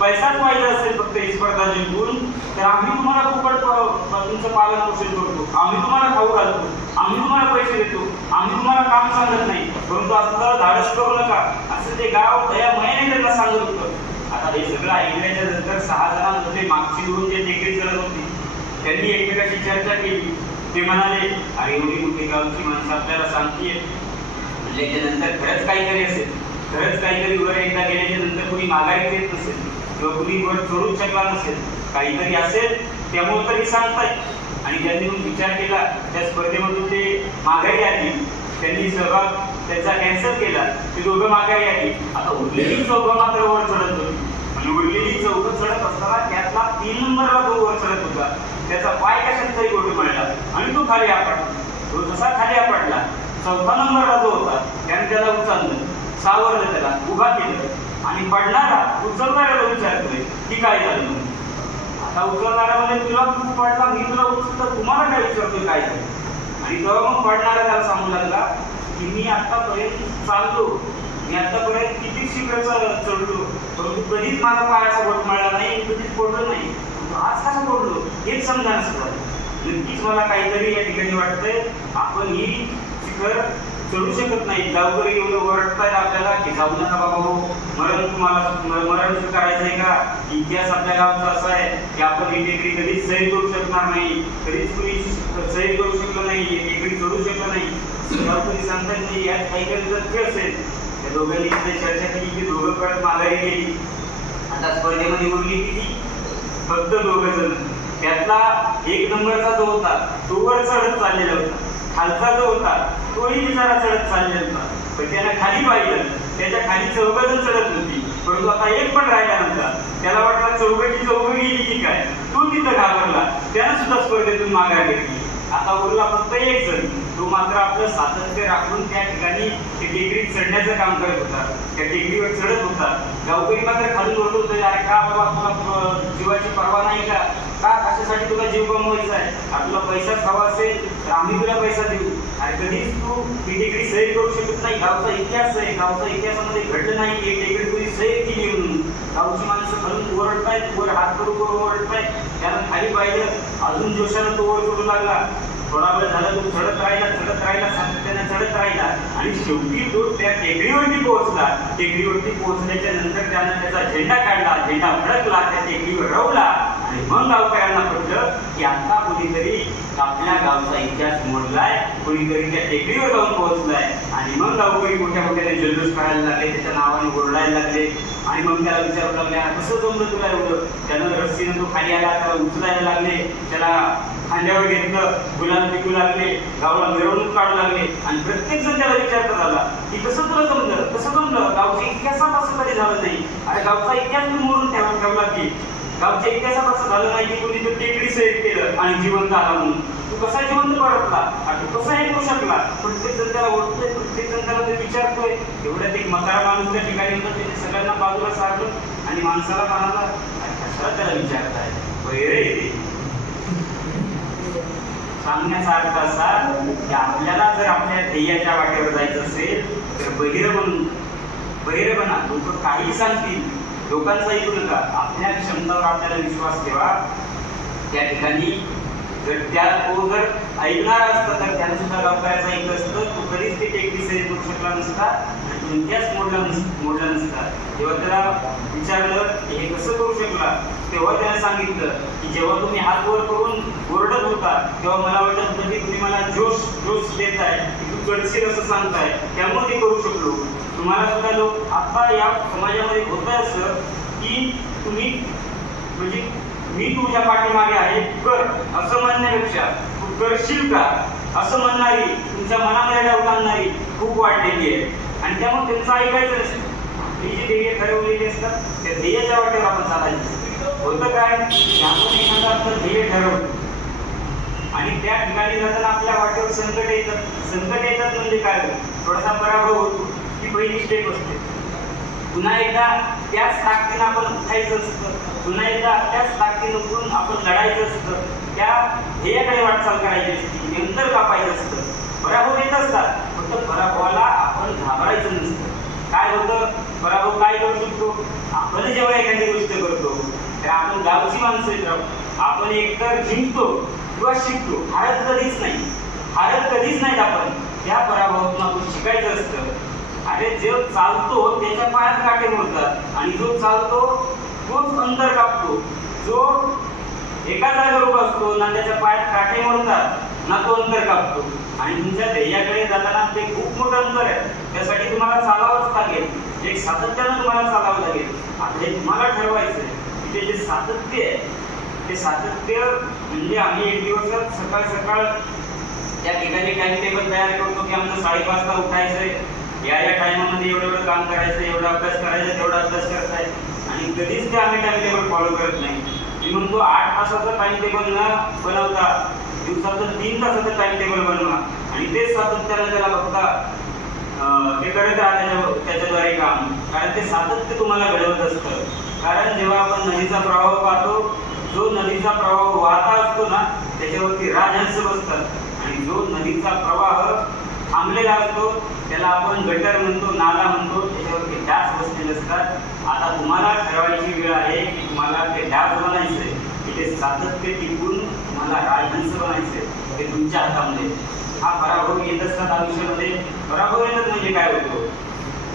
पैसाच पाहिजे असेल फक्त ही स्पर्धा जिंकून, तर आम्ही तुम्हाला फुकट तुमचं पालन पोषण करतो, आम्ही तुम्हाला खाऊ घालतो, आम्ही तुम्हाला पैसे देतो, आम्ही तुम्हाला काम सांगत नाही, परंतु असं धाडस करू नका असं ते गाव दयामयाने त्यांना सांगत होतं. आता हे सगळं ऐकल्याच्या नंतर 6 जणांमध्ये मागची 2 जे टेकडी चढत होती त्यांनी एकमेकाशी चर्चा केली. ते म्हणाले, अरे एवढी मोठी गावची माणसं आपल्याला सांगतेय म्हणल्याच्या नंतर खरंच काहीतरी असेल, खरंच काहीतरी वर एकदा गेल्याच्या नंतर कुणी माघारी येत नसेल किंवा कुणी वर चढूच शकला नसेल, काहीतरी असेल त्यामुळे तरी सांगताय. आणि त्यांनी मग विचार केला, त्या स्पर्धेमधून ते माघारी आली, त्यांनी सहभाग त्यांचा कॅन्सल केला, ते दोघं माघारी आली. आता उरलेली 4 मात्र वर चढत होती, आणि उरलेली 4 चढत असताना त्यातला 3 नंबरला जो वर चढत होता त्याचा पाय कशात तरी गोठे पडला आणि तो खाली आपटला. तो जसा खाली आपटला, 4था नंबरला जो होता त्याने त्याला उचललं, सावरलं, त्याला उभा केलं. आणि पडणारा उचलणाऱ्याला विचारतोय की काय झालं म्हणून. आता उचलणारा म्हणजे तुला तू पडला, मी तुला उचलतो, तुम्हाला काय विचारतोय काय झालं. आणि तेव्हा मग पडणारा त्याला सांगू लागला की मी आतापर्यंत चाललो, मी आतापर्यंत किती शीघ्र चढलो, परंतु कधीच माझा पाय असा घोटमाळला नाही, कधीच पडलो नाही, आज कसं पडलो हेच समजा नसतं. नक्कीच मला काहीतरी या ठिकाणी वाटतंय, आपण ही शिखर चढू शकत नाही. गावकरी एवढं ओरडतायत आपल्याला की जाऊ नका बाबा हो, मरण तुम्हाला मरण स्वीकारायचं आहे का. इतिहास आपल्या गावचा असा आहे की आपण ही टेकडी कधीच सैर करू शकणार नाही, कधीच कुणी सैर करू शकलो नाही, ही टेकडी चढू शकलो नाही. गावकरी सांगतात की यात काहीतरी तथ्य असेल. त्या दोघांनी चर्चा केली की दोघं परत माघारी गेली. आता स्पर्धेमध्ये उरली किती, फक्त दोघं जण. त्यातला एक नंबरचा जो होता तो वर चढत चाललेला होता, खालचा जो होता तोही बिचारा चढत चाललेला होता. पण त्यानं खाली पाहिलं, त्याच्या खाली चौघजण चढत होती, परंतु आता एक पण राहिला नव्हता. त्याला वाटलं चौघची चौघ गेली की काय, तो तिथं घाबरला, त्यानं सुद्धा स्पर्धेतून माघार घेतली. आता उरला फक्त एक जण, तो मात्र आपलं सातत्य राखून त्या ठिकाणी ते टेकडीत चढण्याचं काम करत होता, त्या टेकडीवर चढत होता. गावकरी मात्र खालून ओरडत होते, अरे का बाबा तुला जीवाची पर्वा नाही का, कशासाठी तुला जीव गमवायचा आहे, तुला पैसाच हवा असेल तर आम्ही तुला पैसा देऊ. अरे कधीच तू ही टेकडी सैर करू शकत नाही, गावचा इतिहास आहे, गावचा इतिहासामध्ये घडलं नाही की एक टेकडी कोणी सैर केली म्हणून. गावची माणसं खालून ओरडतायत, वर हात करून ओरडतायत. त्यानं खाली पाहिलं, अजून जोशानं तो वर चढू लागला. थोडा वेळ झाला तो चढत राहिला, सातत्याने चढत राहिला आणि शेवटी तो त्या टेकडीवरती पोहोचला. टेकडीवरती पोहोचल्याच्या नंतर त्यानं त्याचा झेंडा काढला, झेंडा फडकला, त्या टेकडीवर रवला. आणि मग गावकऱ्यांना पडलं की आता कोणीतरी आपल्या गावचा इतिहास मोडलाय, कोणीतरी त्या टेकडीवर जाऊन पोहोचलाय. आणि मग गावकरी मोठ्या मोठ्याने जल्लोष काढायला लागले, त्याच्या नावाने ओरडायला लागले. आणि मग त्याला विचारू लागले, कसं जमलं तुला एवढं. त्यानं रस्सीनं तो खाली आला, त्याला उचलायला लागले, त्याला खांद्यावर घेतलं, गुलाल पिकू लागले, गावाला मिरवणूक काढू लागले. आणि प्रत्येक जण त्याला विचारत आला की कसं तुला जमलं, कसं जमलं, गावच्या इतिहासात असं कधी झालं नाही. अरे गावचा इतिहास मी मोडून ठेवला की, गावच्या इतिहासात असं झालं नाही की कोणी तर टेकडी सैर केलं आणि जिवंत आला म्हणून. तू कसा जिवंत परतला, तू कसा हे करू शकला. प्रत्येक जण त्याला ओळखतोय, प्रत्येक जण त्याला ते विचारतोय. एवढ्यात एक म्हातारा माणूस त्या ठिकाणी होता, त्याने सगळ्यांना बाजूला सारलं आणि माणसाला म्हणाला, कशाला त्याला विचारताय, वगैरे येते. सांगण्याचा अर्थ असा की आपल्याला जर आपल्या ध्येयाच्या वाटेवर जायचं असेल तर बहिरे बना. लोक काही सांगतील, लोकांचा ऐकू नका, आपल्या क्षमतावर आपल्याला विश्वास ठेवा. त्या ठिकाणी जर तो जर ऐकणार असता तर त्यानं सुद्धा गावकऱ्याचं ऐकलं असतं, तो कधीच ते टेकडी सैर करू शकला नसता आणि तो इतिहास मोडला नसता. तेव्हा त्याला विचारलं की हे कसं करू शकला, तेव्हा त्याने सांगितलं की जेव्हा तुम्ही हात वर करून ओरडत होता तेव्हा मला वाटत होतं की तुम्ही मला जोश देताय, की तू चढशील असं सांगताय, त्यामुळे ते करू शकलो. तुम्हाला सुद्धा लोक आता या समाजामध्ये होत आहे असं की तुम्ही म्हणजे मी तुझ्या पाठीमागे आहे, कर असं म्हणण्यापेक्षा तू करशील का असं म्हणणारी, तुमच्या मनामध्ये डाऊट आणणारी खूप वाढलेली आहे. आणि त्यामुळे त्यांचं ऐकायचं नसतं. ही जी ध्येय ठरवलेली असतात त्या ध्येयाच्या वाटेवर आपण चालायचं. होतं काय की आपण एखादं आपलं ध्येय ठरवलं आणि त्या ठिकाणी जाताना आपल्या वाटेवर संकट येतात म्हणजे काय, थोडासा पराभव होतो, ही पहिली स्टेप असते. पुन्हा एकदा त्याच ताकदीनं आपण उठायचं असतं, पुन्हा एकदा त्याच ताकदीनं आपण लढायचं असतं, त्या ध्येयाकडे वाटचाल करायची असते, नंतर कापायचं असतं. पराभव येत असतात, फक्त पराभवाला आपण घाबरायचं नसतं. काय होतं, पराभव काय करू शकतो, आपण जेव्हा एखादी गोष्ट करतो तर आपण गावची माणसं येतो, आपण एकतर जिंकतो किंवा शिकतो, हारत कधीच नाहीत आपण. त्या पराभवातून आपण शिकायचं असतं. अरे जो चालतो त्याच्या पायात काटे मोडतात आणि जो चालतो तोच अंतर कापतो. जो एका जागेवर उभा असतो ना त्याच्या पायात काटे मोडतात ना तो अंतर कापतो. आणि तुमच्या ध्येयाकडे जाताना ते खूप मोठं अंतर आहे, त्यासाठी तुम्हाला चालावंच लागेल, एक सातत्यानं तुम्हाला चालावं लागेल. आता हे तुम्हाला ठरवायचं आहे की ते जे सातत्य आहे ते सातत्य म्हणजे आम्ही एक दिवस सकाळ त्या ठिकाणी टाइम टेबल तयार करतो की आमचं 5:30 वाजता उठायचंय, या टायमामध्ये एवढं काम करायचं, एवढा अभ्यास करायचा, तेवढा अभ्यास करायचा, आणि कधीच ते आम्ही टाइम टेबल फॉलो करत नाही. मी म्हणतो 8 तासाचं टाइम टेबल न बनवता दिवसाचं 3 तासाचं टाइम टेबल बनवा आणि तेच सातत्यानं त्याला बघता ते करत राहा त्याच्याद्वारे काम, कारण ते सातत्य तुम्हाला घडवत असतं. कारण जेव्हा आपण नदीचा प्रवाह पाहतो, जो नदीचा प्रवाह वाहता असतो ना त्याच्यावरती राजहंस बसतात आणि जो नदीचा प्रवाह थांबलेला असतो त्याला आपण गटर म्हणतो, नाला म्हणतो, त्याच्यावरती डास बसलेले असतात. आता तुम्हाला ठरवायची वेळ आहे की तुम्हाला ते डास बनायचंय की ते सातत्य टिकून तुम्हाला राजहंस बनायचंय, हे तुमच्या हातामध्ये. हा पराभव येत असतात आयुष्यामध्ये. पराभव येतात म्हणजे काय होतो,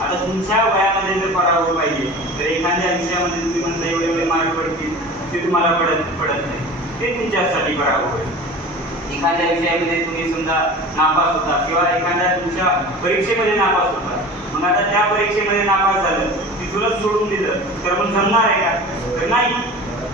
आता तुमच्या वयामध्ये जर पराभव पाहिजे तर एखाद्या विषयामध्ये तुम्ही म्हणता एवढे मार्क पडतील ते तुम्हाला पडत नाही, ते तुमच्यासाठी पराभव आहे. एखाद्या विषयामध्ये तुम्ही समजा नापास होता किंवा एखाद्या तुमच्या परीक्षेमध्ये नापास होता, मग आता त्या परीक्षेमध्ये नापास झालं, तिथूनच सोडून दिलं तर मग जमणार आहे का? तर नाही.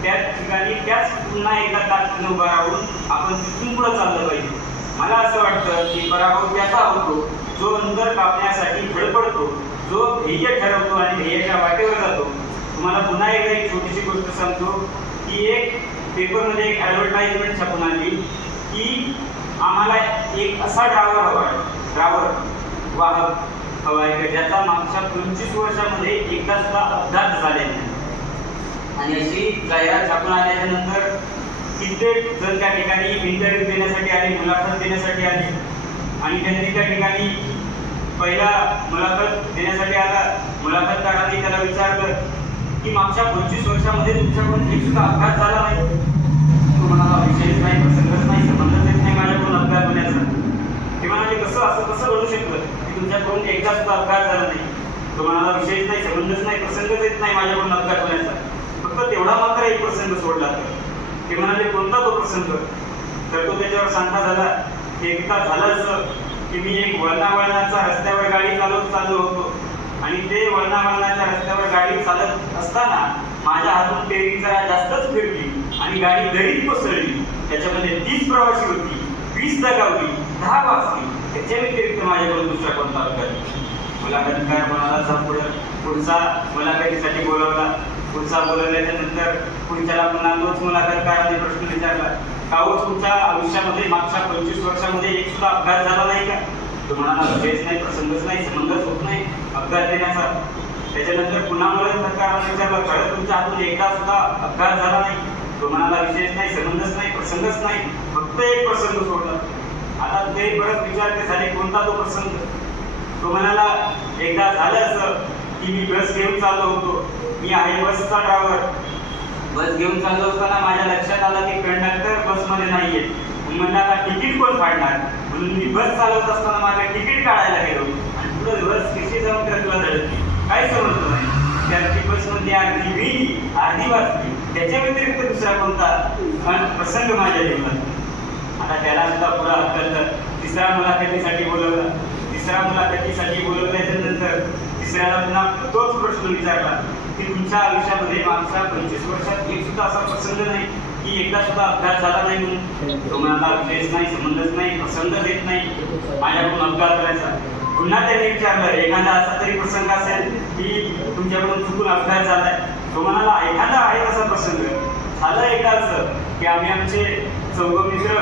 त्याच ठिकाणी त्याच पुन्हा एकदा ताकदीने उभा राहून आपण तिथून पुढे चाललं पाहिजे. मला असं वाटतं की पराभव त्याचा होतो जो अंतर कापण्यासाठी धडपडतो, जो ध्येय ठरवतो आणि ध्येयाच्या वाटेवर जातो. तुम्हाला पुन्हा एकदा एक छोटीशी गोष्ट सांगतो की एक पेपरमध्ये एक ॲडव्हर्टाइजमेंट छापून आली की आम्हाला एक असा ड्रायव्हर हवा आहे, ड्रायव्हर वाहक हवा आहे ज्याचा मागच्या 25 वर्षामध्ये एकदा सुद्धा अपघात झाले नाही. आणि अशी जाहिरात छापून आल्याच्या नंतर कित्येक जण त्या ठिकाणी इंटरव्ह्यू देण्यासाठी आले, मुलाखत देण्यासाठी आले आणि त्यांनी त्या ठिकाणी पहिला मुलाखत देण्यासाठी आला. मुलाखतकारांनी त्याला विचारलं की मागच्या 25 वर्षामध्ये तुमच्याकडून एक सुद्धा अपघात झाला नाही? तो म्हणाला विषयच नाही, प्रसंगच नाही, संबंधच येत नाही माझ्याकडून अपघात होण्याचा. ते म्हणाले असं कसं घडू शकतं की तुमच्याकडून एकदा सुद्धा अपघात झाला नाही? तो म्हणाला विषयच नाही, संबंधच नाही, प्रसंगच येत नाही माझ्याकडून अपघात होण्याचा. फक्त तेवढा मात्र एक प्रसंग सोडला तर. ते म्हणाले कोणता तो प्रसंग? तर तो त्याच्यावर सांगता झाला एकदा झालं असं की मी एक वळणावळणाचा रस्त्यावर गाडी चालवत होतो आणि ते वळणावळणाच्या रस्त्यावर गाडी चालत असताना माझ्या हातून टेरी जरा जास्तच फिरली आणि गाडी दरीत कोसळली. त्याच्यामध्ये 30 प्रवासी होती, 20 दगावली, 10 वाचली. त्याच्या व्यतिरिक्त माझ्याकडून दुसरा कोणता अपघात? मुलाखतकार म्हणाला पुढचा मुलाखतीसाठी बोलावला. पुढचा बोलवल्याच्या नंतर पुढच्याला पुन्हा तोच मुलाखतकाराने प्रश्न विचारला, काहो तुमच्या आयुष्यामध्ये मागच्या 25 वर्षामध्ये एक सुद्धा अपघात झाला नाही का? तो म्हणाला विषयच नाही, प्रसंगच नाही, संबंधच होत नाही अपघात देण्याचा. त्याच्यानंतर पुन्हा मुलाखतकाराने विचारलं, खरंच तुमच्या हातून एकदा सुद्धा अपघात झाला नाही? तो म्हणाला विषयच नाही, संबंधच नाही, प्रसंगच नाही, फक्त एक प्रसंग सोडला. आता ते परत विचारते झाले कोणता तो प्रसंग? तो म्हणाला एकदा झालं असं की मी बस घेऊन चाललो होतो, मी आहे बसचा ड्रायव्हर. बस घेऊन चाललो असताना माझ्या लक्षात आलं की कंडक्टर बसमध्ये नाही आहे. म्हणलं आता तिकीट कोण फाडणार, म्हणून मी बस चालवत असताना माझं तिकीट काढायला गेलो आणि पुढे बस कशी जाऊन ट्रकला धडकली, काय समजलं नाही. त्याची बसमध्ये अर्धी गेली, अर्धी वाचली, त्याच्या व्यतिरिक्त दुसरा कोणता प्रसंग माझ्या जीवनात? आता त्याला सुद्धा पुढे हकललं. तिसऱ्या मुलाखतीसाठी बोलवल्याच्या नंतर तिसऱ्याला पुन्हा तोच प्रश्न विचारला की तुमच्या आयुष्यामध्ये मागच्या 25 वर्षात एक सुद्धा असा प्रसंग नाही की एकदा सुद्धा अपघात झाला नाही म्हणून? तो म्हणाला विषयच नाही, संबंधच नाही, प्रसंगच येत नाही माझ्याकडून अपघात करायचा. पुन्हा त्याने विचारलं एखादा असा तरी प्रसंग असेल की तुमच्याकडून चुकून अपघात झालाय? तो म्हणाला एखादा आहे तसा प्रसंग. झालं एकदा असं की आम्ही आमचे 4 मित्र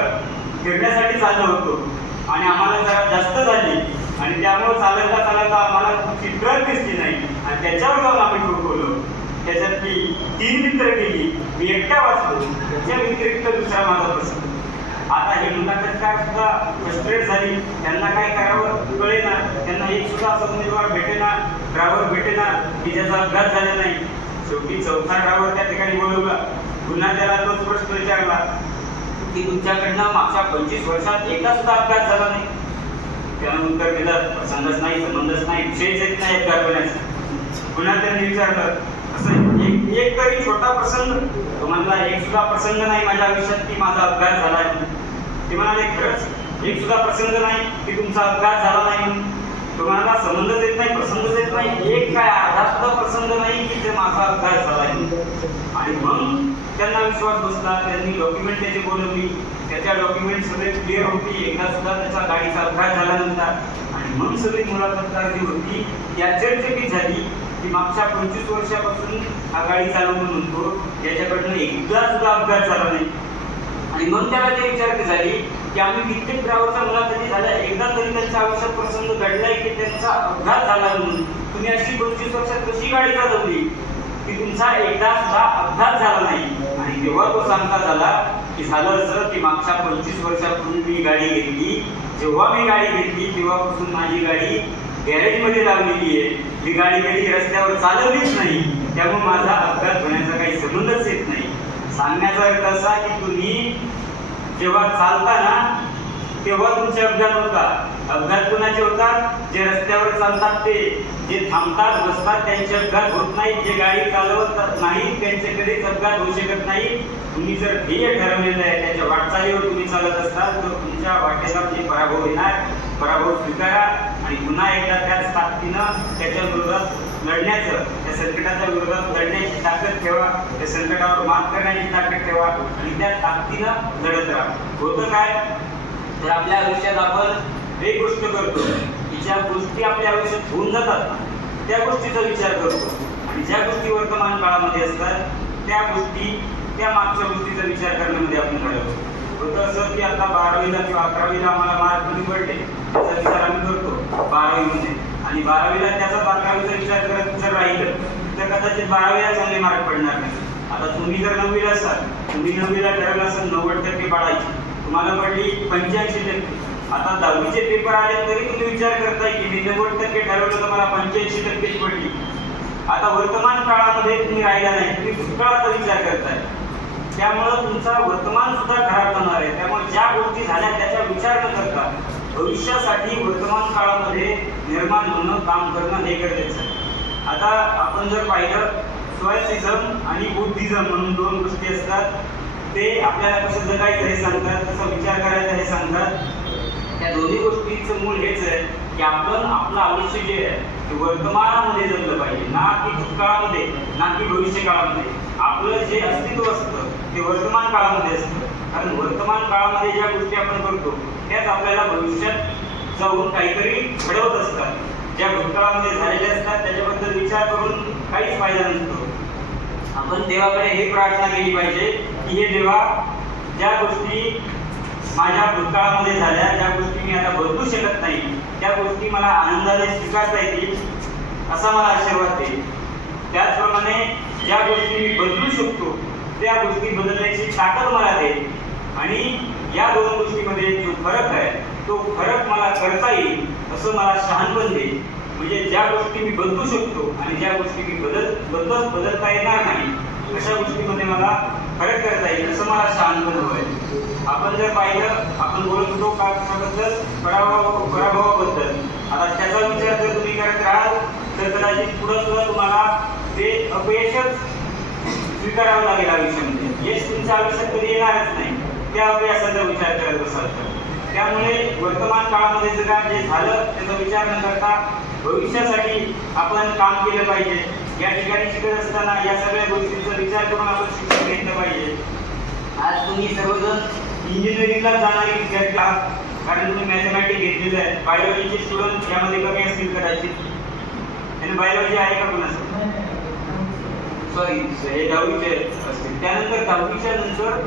फिरण्यासाठी चाललो होतो आणि आम्हाला जरा जास्त झाली आणि त्यामुळे चालता आम्हाला कुठची ट्रक दिसली नाही आणि त्याच्यावर जाऊन आम्ही ठोकवलो. त्याच्यातली 3 मित्र गेली, मी एकटा वाचलो, त्याच्या व्यतिरिक्त दुसरा माझा प्रसंग. आता हे मुलाखतकार सुद्धा फ्रस्ट्रेट झाली, त्यांना काय करावं कळेना. त्यांना एक सुद्धा असा उमेदवार भेटेना, ड्रायव्हर भेटेना की ज्याचा अपघात झाला नाही. शेवटी चौथा ड्रायव्हर त्या ठिकाणी बोलवला. पुन्हा त्याला तोच प्रश्न विचारला की तुमच्याकडनं मागच्या 25 वर्षात एकदा सुद्धा अपघात झाला नाही? त्यानं उत्तर दिलं प्रसंगच नाही, संबंधच नाही, विषयच येत नाही अपघात होण्याचा. पुन्हा त्यांनी विचारलं असं एक तरी छोटा प्रसंग? तो म्हणला एक सुद्धा प्रसंग नाही माझ्या आयुष्यात की माझा अपघात झाला आहे. ते म्हणाले खरंच एक सुद्धा प्रसंग नाही की तुमचा अपघात झाला नाही म्हणून? तो म्हणाला संबंधच येत नाही, प्रसंगच येत नाही, एक काय अर्धा सुद्धा प्रसंग नाही की ते माझा अपघात झाला आहे. आणि मग त्यांना विश्वास बसला. त्यांनी डॉक्युमेंट त्याची बोलवली, त्याच्या डॉक्युमेंट सगळे क्लिअर होती, एकदा सुद्धा त्याचा गाडीचा अपघात झाला नव्हता. आणि मग सगळी मुलाखतकार जी होती ती आश्चर्यचकित झाली की मागच्या 25 वर्षापासून हा गाडी चालवून म्हणतो, त्याच्याकडनं एकदा सुद्धा अपघात झाला नाही आणि मग त्याला ते विचारते झाली की आम्ही कित्येक ड्रायव्हरच्या मुलाखती झाल्या, एकदा तरी त्यांच्या आयुष्यात प्रसंग घडलाय की त्यांचा अपघात झाला म्हणून तुम्ही अशी 25 वर्षात कशी गाडी चालवली की तुमचा एकदा सुद्धा अपघात झाला नाही. आणि तेव्हा तो सांगता झाला की झालं असं की मागच्या 25 वर्षापूर्वी मी गाडी घेतली, जेव्हा मी गाडी घेतली तेव्हापासून माझी गाडी गॅरेजमध्ये लावलेली आहे, मी गाडी कधी रस्त्यावर चालवलीच नाही, त्यामुळे माझा अपघात होण्याचा काही संबंधच येत नाही. सांगण्याचा अर्थ असा की तुम्ही जेव्हा चालता ना तेव्हा तुमचे अपघात होतात. अपघात कोणाचे होतात? जे रस्त्यावर चालतात ते, जे थांबतात बसतात त्यांचे अपघात होत नाही, जे गाडी चालवत नाही त्यांचे कधीच अपघात होऊ शकत नाही. तुम्ही जर ध्येय ठरवलेलं आहे, त्याच्या वाटचालीवर तुम्ही चालत असताल तर तुमच्या वाटेला म्हणजे पराभव येणार. पराभव स्वीकारा आणि पुन्हा एकदा त्याच ताकदीनं त्याच्या विरोधात लढण्याचं, त्या संकटाच्या विरोधात लढण्याची ताकद ठेवा, त्या संकटावर मात करण्याची ताकद ठेवा आणि त्या ताकदीनं लढत राहा. होतं काय तर आपल्या आयुष्यात आपण एक गोष्ट करतो की ज्या गोष्टी आपल्या आयुष्यात होऊन जातात त्या गोष्टीचा विचार करतो आणि ज्या गोष्टी वर्तमान काळामध्ये असतात त्या गोष्टी, त्या मागच्या गोष्टीचा विचार करण्यामध्ये आपण घडवतो. होतं असं की आता 12वीला किंवा 11वीला आम्हाला मार्क कमी पडले त्याचा विचार आम्ही करतो 12वीमध्ये, आणि 12वीला त्याचाच 11वीचा विचार करत जर राहिलं तर कदाचित 12वीला चांगले मार्क पडणार नाही. आता तुम्ही जर 9वीला असाल, तुम्ही 9वीला ठरवलं असेल 90% पाडायची, तुम्हाला पडली 85%. आता 10वीचे पेपर आले तरी तुम्ही विचार करताय की मी 90% ठरवलं तर मला 85% पडली. आता वर्तमान काळामध्ये तुम्ही राहिला नाही, तुम्ही भूतकाळाचा विचार करताय, त्यामुळं तुमचा वर्तमान सुद्धा खराब होणार आहे. त्यामुळे ज्या गोष्टी झाल्या त्याचा विचार न करता भविष्यासाठी वर्तमान काळामध्ये निर्माण होणं, काम करणं हे गरजेचं आहे. आता आपण जर पाहिलं स्टोइसिझम आणि बुद्धिझम म्हणून 2 गोष्टी असतात. ते आपल्याला कसं जगायचं हे सांगतात, कसं विचार करायचा हे सांगतात. त्या दोन्ही गोष्टींचं मूळ हेच आहे की आपण आपलं आयुष्य जे आहे ते वर्तमानामध्ये जगलं पाहिजे, ना की भूतकाळामध्ये, ना की भविष्य काळामध्ये. आपलं जे अस्तित्व असतं ते वर्तमान काळामध्ये असतं, कारण वर्तमान काळामध्ये ज्या गोष्टी आपण करतो त्याच आपल्याला भविष्यात जाऊन काहीतरी घडवत असतात. ज्या भूतकाळामध्ये झालेल्या असतात त्याच्याबद्दल विचार करून काहीच फायदा नसतो. आपण देवाकडे हे प्रार्थना केली पाहिजे की हे देवा, ज्या गोष्टी माझ्या भूतकाळामध्ये झाल्या, ज्या गोष्टी मी आता बदलू शकत नाही, त्या गोष्टी मला आनंदाने स्वीकारता येतील असा मला आशीर्वाद दे. त्याचप्रमाणे ज्या गोष्टी मी बदलू शकतो त्या गोष्टी बदलण्याची ताकद मला दे आणि या 2 गोष्टीमध्ये जो फरक आहे तो फरक मला करता येईल असं मला शहाणपण दे. म्हणजे ज्या गोष्टी मी बदलू शकतो आणि ज्या गोष्टी मी बदलता येणार नाही अशा गोष्टीमध्ये मला फरक करता येईल असं मला शहाणपण हवं आहे. आपण जर पाहिलं, आपण बोलत होतो का कशाबद्दल? पराभवाबद्दल. आता त्याचा विचार जर तुम्ही करत राहाल तर कदाचित पुढे सुद्धा तुम्हाला ते अपयशच स्वीकारावं लागेल आयुष्यामध्ये. यश तुमच्या आयुष्यात कधी येणारच नाही त्या अपयशाचा विचार करत असाल तर. त्यामुळे वर्तमान काळामध्ये जगा, जे झालं त्याचा विचार न करता भविष्यासाठी आपण काम केलं पाहिजे. या ठिकाणी शिकत असताना या सगळ्या गोष्टींचा विचार करून आपण शिक्षण घेतलं पाहिजे. आज तुम्ही सर्वजण इंजिनिअरिंगला जाणारे विद्यार्थी आहात कारण तुम्ही मॅथमॅटिक्स घेतलेलं आहे. बायोलॉजीचे स्टुडंट यामध्ये कमी असतील कदाचित, आणि बायोलॉजी आहे का कोणाचं? सॉरी, हे 10वीचे असतील. त्यानंतर 10वीच्या नंतर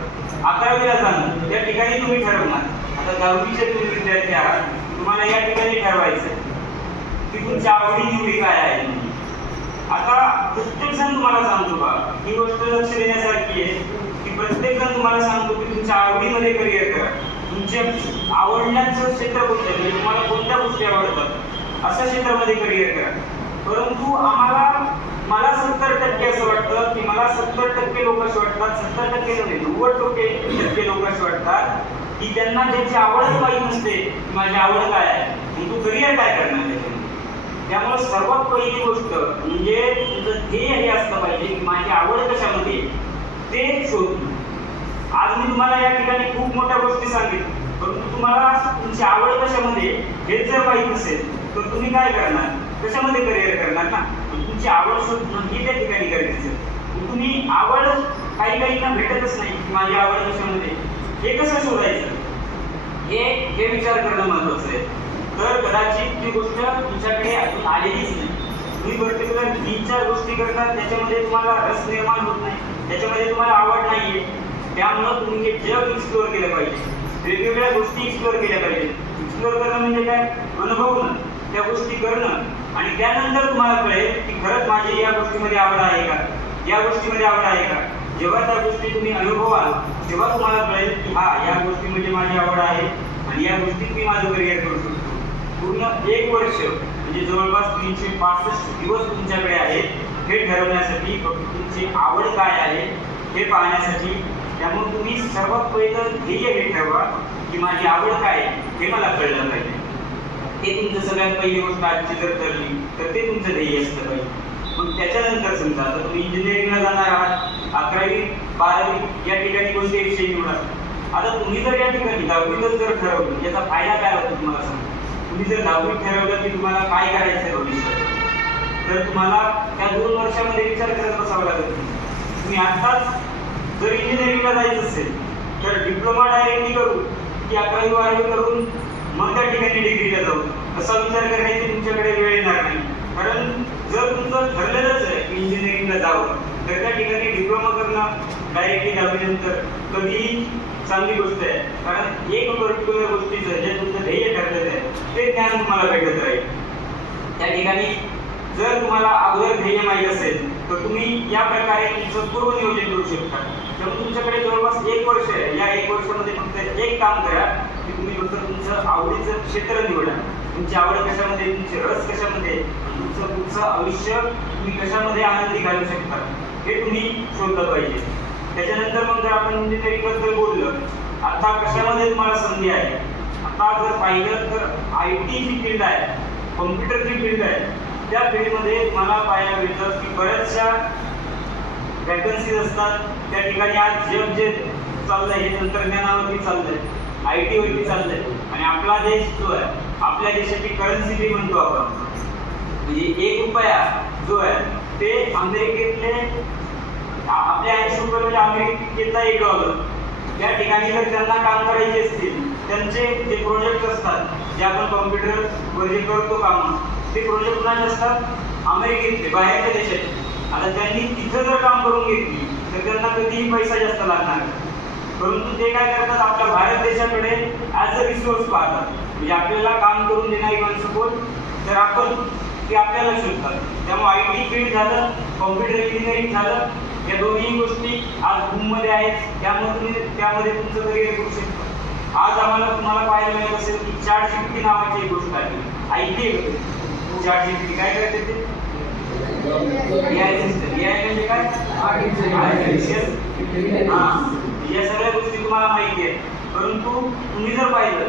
11वीला जाणं त्या ठिकाणी तुम्ही ठरवणार. आता 10वीचे तुम्ही विद्यार्थी आहात, तुम्हाला या ठिकाणी ठरवायचं की तुमच्या आवडी निवडी काय आहे. आता प्रत्येक जण तुम्हाला सांगतो का, ही गोष्ट लक्ष देण्यासारखी आहे की प्रत्येक जण तुम्हाला सांगतो की तुमच्या आवडीमध्ये करिअर करा. तुमच्या आवडण्याचं क्षेत्र कोणतं, म्हणजे तुम्हाला कोणत्या गोष्टी आवडतात अशा क्षेत्रामध्ये करिअर करा. परंतु मला 70% असं वाटतं की मला 70% लोक असे वाटतात, 70% नव्हे 90% लोक असे वाटतात की त्यांना त्याची आवडच माहीत नसते. माझी आवड काय आहे, मग तू करिअर काय करणार त्याच्यामध्ये. त्यामुळे सर्वात पहिली गोष्ट म्हणजे तुमचं ध्येय हे असलं पाहिजे की माझी आवड कशामध्ये ते शोधणं. आज मी तुम्हाला या ठिकाणी खूप मोठ्या गोष्टी सांगितल्या, परंतु तुम्हाला तुमची आवड कशामध्ये हे जर माहीत नसेल तर तुम्ही काय करणार, कशामध्ये करिअर करणार ना. तुमची आवड शोधणं हे त्या ठिकाणी गरजेचं. तुम्ही आवड काहींना भेटतच नाही की माझी आवड कशामध्ये, हे कसं शोधायचं हे विचार करणं महत्त्वाचं आहे. तर कदाचित ती गोष्ट तुमच्याकडे अजून आलेलीच नाही. तुम्ही पर्टिक्युलर 3-4 गोष्टी करतात त्याच्यामध्ये तुम्हाला रस निर्माण होत नाही, त्याच्यामध्ये तुम्हाला आवड नाहीये. त्यामुळं तुम्ही हे जग एक्सप्लोअर केलं पाहिजे, वेगवेगळ्या गोष्टी एक्सप्लोअर केल्या पाहिजे. एक्सप्लोअर करणं म्हणजे काय? अनुभवणं, त्या गोष्टी करणं आणि त्यानंतर तुम्हाला कळेल की खरंच माझी या गोष्टीमध्ये आवड आहे का, या गोष्टीमध्ये आवड आहे का. जेव्हा त्या गोष्टी तुम्ही अनुभवाल तेव्हा तुम्हाला कळेल की हा, या गोष्टीमध्ये माझी आवड आहे आणि या गोष्टीत मी माझं करिअर करू शकतो. पूर्ण 1 वर्ष म्हणजे जवळपास 365 दिवस तुमच्याकडे आहेत हे ठरवण्यासाठी, तुमची आवड काय आहे हे पाहण्यासाठी. त्यामुळे तुम्ही सर्वात पहिलं ध्येय हे ठरवा की माझी आवड काय हे मला कळलं पाहिजे. ते तुमचं सगळ्यात पहिली गोष्ट आजची जर ठरली तर ते तुमचं ध्येय असलं पाहिजे. मग त्याच्यानंतर समजा आता तुम्ही इंजिनिअरिंगला जाणार आहात, 11वी 12वी या ठिकाणी कोणते विषय निवडा. आता तुम्ही जर या ठिकाणी 10वीतच जर ठरवलं, याचा फायदा काय होतो तुम्हाला सांगा. तुम्ही जर 10वीत ठरवलं की तुम्हाला काय करायचं आहे भविष्यात, तर तुम्हाला त्या 2 वर्षामध्ये विचार करत बसावा लागत. तुम्ही आत्ताच जर इंजिनिअरिंगला जायचं असेल तर डिप्लोमा डायरेक्टली करू की 11वी 12वी करून मग त्या ठिकाणी डिग्रीला जाऊ, असा विचार करण्याची तुमच्याकडे वेळ येणार नाही. कारण जर तुमचं ठरलेलंच आहे की इंजिनिअरिंगला जावं तर त्या ठिकाणी डिप्लोमा करणं डायरेक्टली 10वी नंतर कधीही चांगली गोष्ट आहे. कारण एक पर्टिक्युलर गोष्टीचं जे तुमचं ध्येय ठरलेलं आहे ते ज्ञान तुम्हाला भेटत राहील. त्या ठिकाणी जर तुम्हाला अगोदर ध्येय माहीत असेल तर तुम्ही या प्रकारे तुमचं पूर्व नियोजन करू शकता. त्यामुळे तुमच्याकडे जवळपास 1 वर्ष आहे. या 1 वर्षामध्ये फक्त एक काम करा की तुम्ही फक्त तुमचं आवडीचं क्षेत्र निवडा. तुमची आवड कशामध्ये, तुमचे रस कशामध्ये, तुमचं पुढचं आयुष्य तुम्ही कशामध्ये आनंदी घालू शकता हे तुम्ही शोधलं पाहिजे. त्याच्यानंतर मग जर आपण इंजिनिअरिंगबद्दल बोललं, आता कशामध्ये तुम्हाला संधी आहे. आता जर पाहिलं तर IT जी फील्ड आहे, कॉम्प्युटरची फील्ड आहे, त्या फील्डमध्ये मला पाहायला मिळतं की बऱ्याचशा वॅकन्सीज असतात. त्या ठिकाणी आज जग जे चाललंय हे तंत्रज्ञानावरती चाललंय, IT वरती चाललंय आणि आपला देश जो आहे, आपल्या देशाची करन्सी जी म्हणतो आपण, म्हणजे 1 रुपया जो आहे ते अमेरिकेतले आपल्या 80 रुपये म्हणजे अमेरिकेतला $1. या ठिकाणी जर त्यांना काम करायचे असतील, त्यांचे जे प्रोजेक्ट असतात जे आपण कॉम्प्युटरवर जे करतो काम, ते प्रोजेक्ट कुणाचे असतात? अमेरिकेतले, बाहेरच्या देशाचे. आता त्यांनी तिथं जर काम करून घेतली तर त्यांना कधीही पैसा जास्त लागणार नाही. परंतु ते काय करतात, आपल्या भारत देशाकडे ॲज अ रिसोर्स पाहतात. म्हणजे आपल्याला काम करून देणारी माणसं कोण, तर आपण ते आपल्याला शोधतात. त्यामुळे IT फील्ड झालं, कॉम्प्युटर इंजिनिअरिंग झालं, या दोन्ही गोष्टी आज बूममध्ये आहेत. त्यामुळे तुम्ही त्यामध्ये तुमचं करिअर करू शकता. आज तुम्हाला पाहायला मिळत असेल की ChatGPT नावाची एक गोष्ट आहे, ऐकली आहे. ChatGPT काय करते ते? AI system. AI म्हणजे काय? आर्टिफिशियल. या सगळ्या गोष्टी तुम्हाला माहिती आहेत. परंतु तुम्ही जर पाहिलं,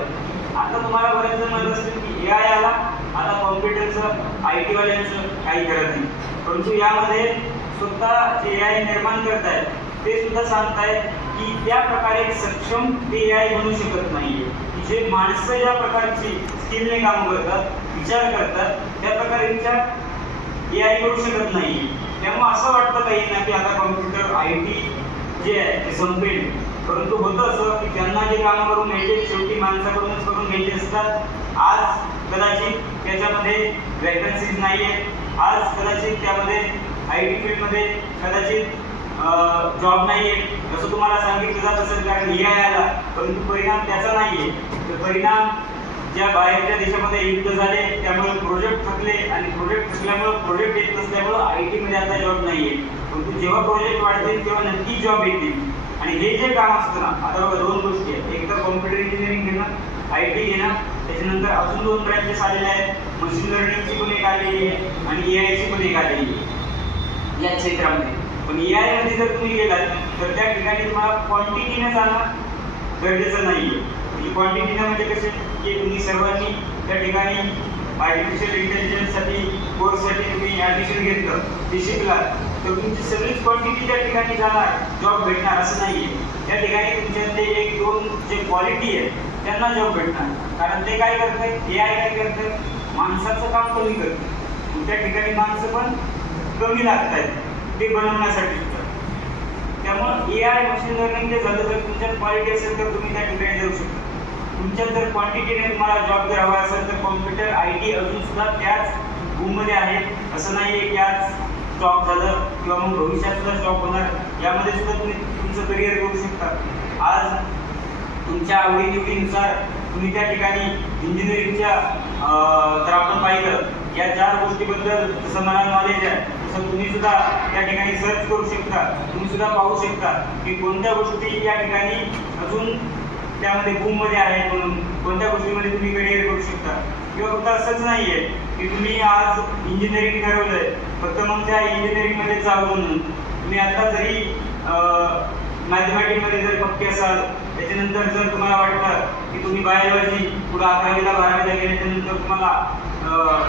आता तुम्हाला बरेच जण म्हणत असतील की AI आला, आता कॉम्प्युटरचं IT वाल्यांचं काही करत नाही. परंतु यामध्ये स्वतः जे AI निर्माण करतायत ते सुद्धा सांगतायत की त्या प्रकारे सक्षम ते AI बनू शकत नाहीये. जे माणसं ज्या प्रकारची स्किलने काम करतात, विचार करतात, त्या प्रकारे विचार AI करू शकत नाही. त्यामुळे असं वाटतं काही ना की आता कॉम्प्युटर IT जे आहे ते संपेल. परंतु होतं असं की त्यांना जे काम करून घ्यायचे शेवटी माणसाकडूनच करून घ्यायचे असतात. आज कदाचित त्याच्यामध्ये वॅकन्सीज नाही आहेत. आज कदाचित त्यामध्ये IT फील्डमध्ये कदाचित जॉब नाही आहे असं तुम्हाला सांगितलं जात असेल, कारण AI आला. परंतु परिणाम त्याचा नाही आहे. तर परिणाम ज्या बाहेरच्या देशामध्ये युद्ध झाले त्यामुळे प्रोजेक्ट थकले आणि प्रोजेक्ट थकल्यामुळे प्रोजेक्ट येत नसल्यामुळं IT मध्ये आता जॉब नाही आहे. परंतु जेव्हा प्रोजेक्ट वाढतील तेव्हा नक्की जॉब येतील. आणि हे जे काम असतं ना, आता बघा 2 गोष्टी आहेत. एक तर कॉम्प्युटर इंजिनिअरिंग घेणं, IT घेणं, त्याच्यानंतर अजून 2 ब्रँचेस आलेले आहेत. मशीन लर्निंगची पण एक आलेली आहे आणि AI ची पण एक आलेली आहे या क्षेत्रामध्ये. पण AI मध्ये जर तुम्ही गेलात तर त्या ठिकाणी तुम्हाला क्वांटिटीने जाणं गरजेचं नाही आहे. म्हणजे क्वांटिटीने म्हणजे कसे की तुम्ही सर्वांनी त्या ठिकाणी आर्टिफिशियल इंटेलिजन्ससाठी कोर्ससाठी तुम्ही ॲडमिशन घेतलं, ते शिकलात, तर तुमची सगळीच क्वांटिटी त्या ठिकाणी जाणार, जॉब भेटणार असं नाही आहे. त्या ठिकाणी तुमच्यातले 1-2 जे क्वालिटी आहे त्यांना जॉब भेटणार. कारण ते काय करतात, AI काय करतं, माणसाचं काम कमी करतं. त्या ठिकाणी माणसं पण कमी लागत आहेत ते बनवण्यासाठी. त्यामुळं AI मशीन लर्निंग जे झालं तर तुमच्यात क्वालिटी असेल तर तुम्ही त्या ठिकाणी जाऊ शकता. तुमच्यात जर क्वांटिटीने तुम्हाला जॉब जर हवा असेल तर कॉम्प्युटर IT अजून सुद्धा त्याच बूममध्ये आहे. असं नाही आहे की आज जॉब झालं किंवा मग भविष्यात सुद्धा जॉब होणार. यामध्ये सुद्धा तुम्ही तुमचं करिअर करू शकता. आज तुमच्या आवडीनिवडीनुसार तुम्ही त्या ठिकाणी इंजिनिअरिंगच्या जर आपण पाहिलं या 4 गोष्टीबद्दल जसं मला नॉलेज आहे तसं तुम्ही सुद्धा त्या ठिकाणी सर्च करू शकता. तुम्ही सुद्धा पाहू शकता की कोणत्या गोष्टी या ठिकाणी अजून त्यामध्ये बूममध्ये आहेत म्हणून कोणत्या गोष्टीमध्ये तुम्ही करिअर करू शकता. किंवा फक्त असंच नाही आहे की तुम्ही आज इंजिनिअरिंग ठरवलंय फक्त मग त्या इंजिनिअरिंगमध्ये जाऊ म्हणून. तुम्ही आता जरी मॅथमॅटिकमध्ये जर पक्के असाल त्याच्यानंतर जर तुम्हाला वाटतं की तुम्ही बायोलॉजी पुढे 11वीला 12वीला गेल्याच्यानंतर तुम्हाला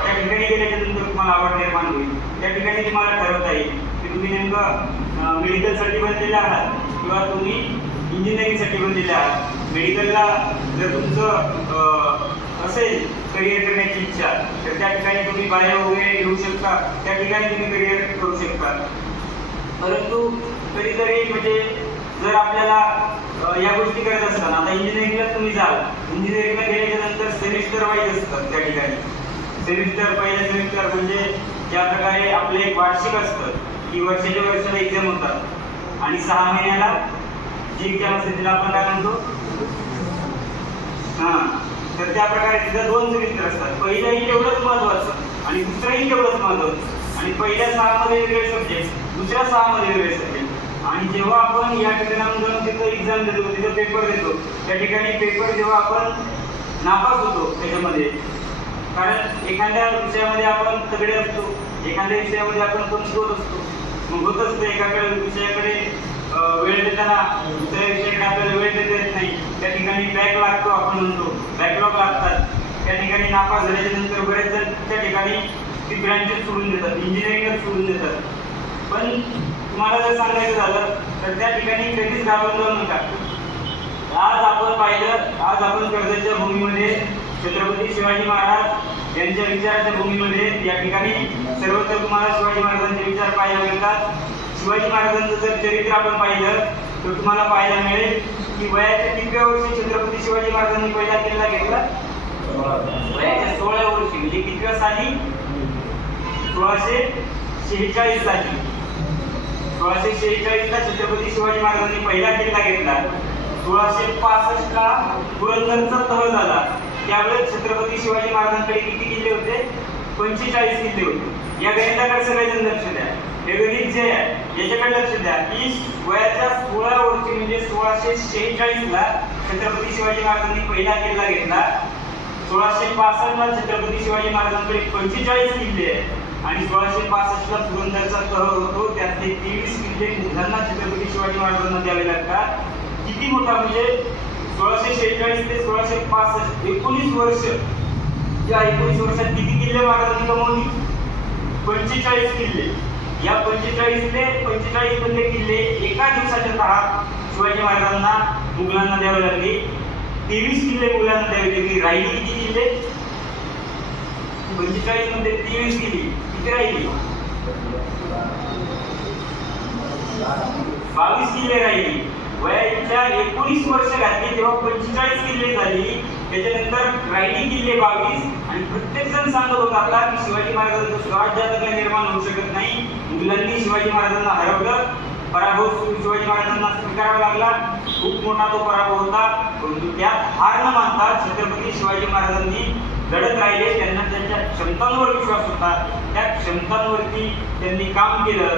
त्या ठिकाणी गेल्याच्यानंतर तुम्हाला आवड निर्माण होईल. त्या ठिकाणी तुम्हाला ठरवता येईल की तुम्ही नेमकं मेडिकलसाठी बनलेले आहात किंवा तुम्ही इंजिनिअरिंगसाठी बनलेले आहात. मेडिकलला जर तुमचं असेल करिअर करण्याची इच्छा तर त्या ठिकाणी तुम्ही बायो वगैरे घेऊ शकता. त्या ठिकाणी तुम्ही करिअर करू शकता. परंतु कधीतरी म्हणजे जर आपल्याला या गोष्टी करायच्या असतात आता इंजिनिअरिंगला तुम्ही जाल इंजिनिअरिंगला गेल्याच्या नंतर सेमिस्टर वाईज असतात. त्या ठिकाणी सेमिस्टर पहिलं सेमिस्टर म्हणजे ज्या प्रकारे आपलं एक वार्षिक असतं की वर्षाच्या वर्षाला एक्झाम होतात आणि 6 महिन्याला जी एक्झाम असते तिला आपण काय म्हणतो तर त्या प्रकारे तिथं 2 सेमिस्टर असतात. पहिलंही तेवढंच महत्त्वाचं आणि दुसरंही तेवढंच महत्त्वाचं आणि पहिल्या 6 मध्ये वेगळे सब्जेक्ट दुसऱ्या 6 मध्ये वेगळे सब्जेक्ट. आणि जेव्हा आपण या ठिकाणी जाऊन तिथं एक्झाम देतो तिथं पेपर देतो त्या ठिकाणी पेपर जेव्हा आपण नापास होतो त्याच्यामध्ये कारण एखाद्या विषयामध्ये आपण तगडे असतो एखाद्या विषयामध्ये आपण कमजोर असतो. मग होत असतं एखाद्या विषयाकडे वेळ देताना दुसऱ्या विषयाकडे आपल्याला वेळ देता येत नाही. त्या ठिकाणी बॅक लागतो आपण म्हणतो बॅकलॉग लागतात. त्या ठिकाणी नापास झाल्याच्या नंतर बरेच जण त्या ठिकाणी ती ब्रँचेस सोडून देतात इंजिनिअरिंगला सोडून देतात. पण तुम्हाला जर सांगायचं झालं तर त्या ठिकाणी कधीच घाबरून जाऊ नका. आज आपण पाहिलं आज आपण कर्जतच्या भूमीमध्ये छत्रपती शिवाजी महाराज यांच्या विचाराच्या भूमीमध्ये या ठिकाणी सर्वत्र तुम्हाला शिवाजी महाराजांचे विचार पाहायला मिळतात. शिवाजी महाराजांचं जर चरित्र आपण पाहिलं तर तुम्हाला पाहायला मिळेल की वयाच्या कितव्या वर्षी छत्रपती शिवाजी महाराजांनी पहिला किल्ला घेतला वयाच्या 16व्या वर्षी म्हणजे कितव्या साली 1646 साली 1646 ला छत्रपती शिवाजी महाराजांनी पहिला किल्ला घेतला. 1665 ला पुरंदरचा तह झाला. त्यावेळेस छत्रपती शिवाजी महाराजांकडे किती किल्ले होते 45 किल्ले होते. या गणिताकडे सगळेजण लक्ष द्या. हे गणित जे आहे याच्याकडे लक्ष द्या की वयाच्या 16 वर्षी म्हणजे 1646 ला छत्रपती शिवाजी महाराजांनी पहिला किल्ला घेतला. 1665 ला छत्रपती शिवाजी महाराजांकडे 45 किल्ले आहेत आणि 1665 ला पुरंदरचा तह होतो त्यातले 23 किल्ले मुघलांना छत्रपती शिवाजी महाराजांना द्यावे लागतात. किती मोठा म्हणजे 1646 ते 1665 19 वर्ष. या 19 वर्षात किती किल्ले महाराजांनी कमवली 45 किल्ले. या 45 ते 45 मधले किल्ले एका दिवसाच्या काळात शिवाजी महाराजांना मुघलांना द्यावे लागले. 23 किल्ले मुघलांना द्यावे लागले. राहिली किती किल्ले 45 मध्ये 23 किल्ले किती राहिली 22 किल्ले राहिली. वयाच्या 19 वर्ष घातली तेव्हा 45 किल्ले झाली. त्याच्यानंतर राहिली किल्ले 22 आणि प्रत्येक जण सांगत होता की शिवाजी महाराजांचं स्वराज्य आता काही निर्माण होऊ शकत नाही. मुघलांनी शिवाजी महाराजांना हरवलं. पराभव शिवाजी महाराजांना स्वीकारावा लागला. खूप मोठा तो पराभव होता. परंतु त्यात हार न मानता छत्रपती शिवाजी महाराजांनी लढत राहिले. त्यांना त्यांच्या क्षमतांवर विश्वास होता. त्या क्षमतांवरती त्यांनी काम केलं.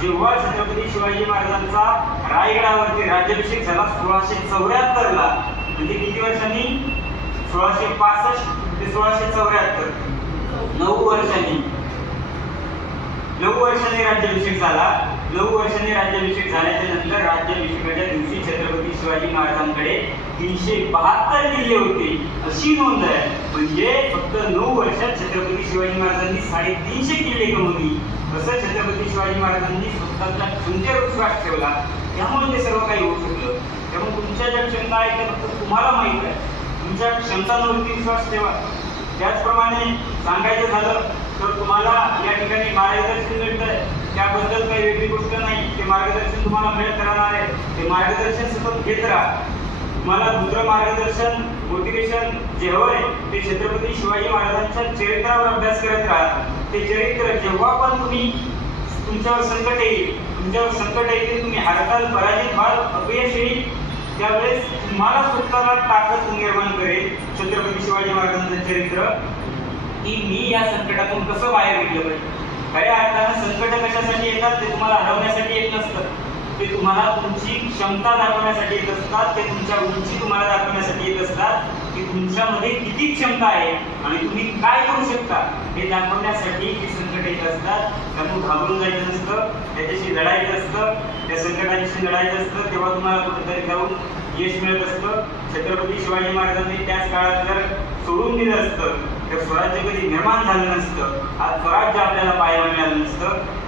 जेव्हा छत्रपती शिवाजी महाराजांचा रायगडावरती राज्याभिषेक झाला 1674 ला म्हणजे किती वर्षांनी 1665 ते 1674 9 वर्षांनी राज्याभिषेक झाला. 9 वर्षांनी राज्याभिषेक झाल्याच्या नंतर राज्याभिषेकाच्या दिवशी छत्रपती शिवाजी महाराजांकडे 372 किल्ले होते अशी नोंद आहे. म्हणजे फक्त 9 वर्षात छत्रपती शिवाजी महाराजांनी 350 किल्ले कमवली. असं छत्रपती शिवाजी महाराजांनी स्वतःच्या क्षमतेवर विश्वास ठेवला. त्यामुळे ते सर्व काही होऊ शकलं. त्यामुळे तुमच्या ज्या क्षमता आहेत त्या फक्त तुम्हाला माहित आहे. तुमच्या क्षमतांवरती विश्वास ठेवा. त्याचप्रमाणे सांगायचं झालं तर तुम्हाला या ठिकाणी मार्गदर्शन मिळतंय त्याबद्दल काही वेगळी गोष्ट नाही. ते मार्गदर्शन तुम्हाला मिळत राहणार आहे. ते मार्गदर्शन सतत घेत राहा. तुम्हाला दुसरं मार्गदर्शन मोटिवेशन जे हवंय ते छत्रपती शिवाजी महाराजांच्या चरित्रावर अभ्यास करत राहा. ते चरित्र जेव्हा पण तुम्ही तुमच्यावर संकट येईल तुमच्यावर संकट येते, तुम्ही हरताल, पराजित व्हाल, अपयश येईल, त्यावेळेस तुम्हाला स्वतःला ताकद निर्माण करेल छत्रपती शिवाजी महाराजांचं चरित्र, की मी या संकटातून कसं बाहेर निघलं पाहिजे. खऱ्या अर्थानं संकट कशासाठी येतात? ते तुम्हाला हरवण्यासाठी येत नसतं, ते तुम्हाला तुमची क्षमता दाखवण्यासाठी येत असतात, ते तुमच्या उंची तुम्हाला दाखवण्यासाठी येत असतात, की तुमच्यामध्ये किती क्षमता आहे आणि तुम्ही काय करू शकता हे दाखवण्यासाठी ही संकट येत असतात. त्यामुळे घाबरून जायचं नसतं, त्याच्याशी लढायचं असतं, त्या संकटाशी लढायचं असतं, तेव्हा तुम्हाला कुठेतरी जाऊन यश मिळत असतं. छत्रपती शिवाजी महाराजांनी त्याच काळात जर सोडून दिलं असतं तर स्वराज्य कधी निर्माण झालं नसतं, आज स्वराज्य आपल्याला पाहायला मिळालं नसतं.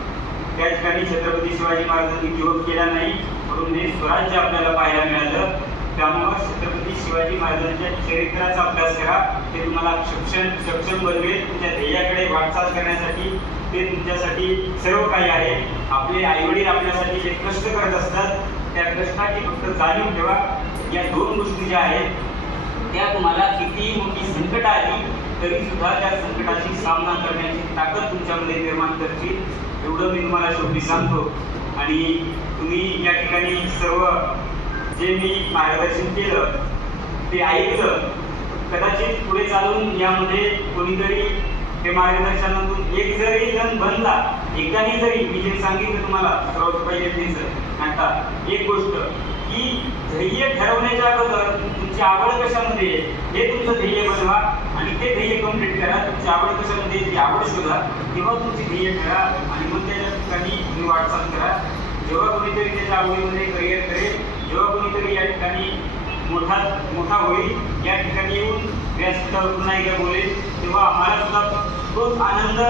त्या ठिकाणी छत्रपती शिवाजी महाराजांनी गिव्हअप केला नाही, म्हणून हे स्वराज्य आपल्याला पाहायला मिळालं. त्यामुळे छत्रपती शिवाजी महाराजांच्या चरित्राचा अभ्यास करा, ते तुम्हाला सक्षम बनवेल. तुमच्या ध्येयाकडे वाटचाल करण्यासाठी ते तुमच्यासाठी सर्व काही आहे. आपले आईवडील आपल्यासाठी जे कष्ट करत असतात त्या कष्टाची फक्त जाणीव ठेवा. या दोन गोष्टी ज्या आहेत त्या तुम्हाला कितीही मोठी संकट आली तरी सुद्धा त्या संकटाशी सामना करण्याची ताकद तुमच्यामध्ये निर्माण करतील, एवढं मी तुम्हाला शेवटी सांगतो. आणि तुम्ही या ठिकाणी सर्व जे मी मार्गदर्शन केलं ते ऐकलं, कदाचित पुढे चालून यामध्ये कोणीतरी ते मार्गदर्शनातून एक जरी जण बनला, एकाने जरी, मी जे सांगितलं तुम्हाला सर्वात पहिले आता एक गोष्ट की ध्येय ठरवण्याच्या अगोदर तुमची आवड कशामध्ये आहे हे तुमचं ध्येय बनवा आणि ते ध्येय कम्प्लीट करा. तुमची आवड कशामध्ये ती आवड शोधा, तेव्हा तुमची ध्येय ठरा आणि मग त्याच्या ठिकाणी तुम्ही वाटचाल करा. जेव्हा कोणीतरी त्याच्या आवडीमध्ये करिअर करेल, जेव्हा कोणीतरी या ठिकाणी मोठा होईल, या ठिकाणी येऊन व्यासपीठावर पुन्हा एकदा बोलेल, तेव्हा आम्हाला सुद्धा तोच आनंद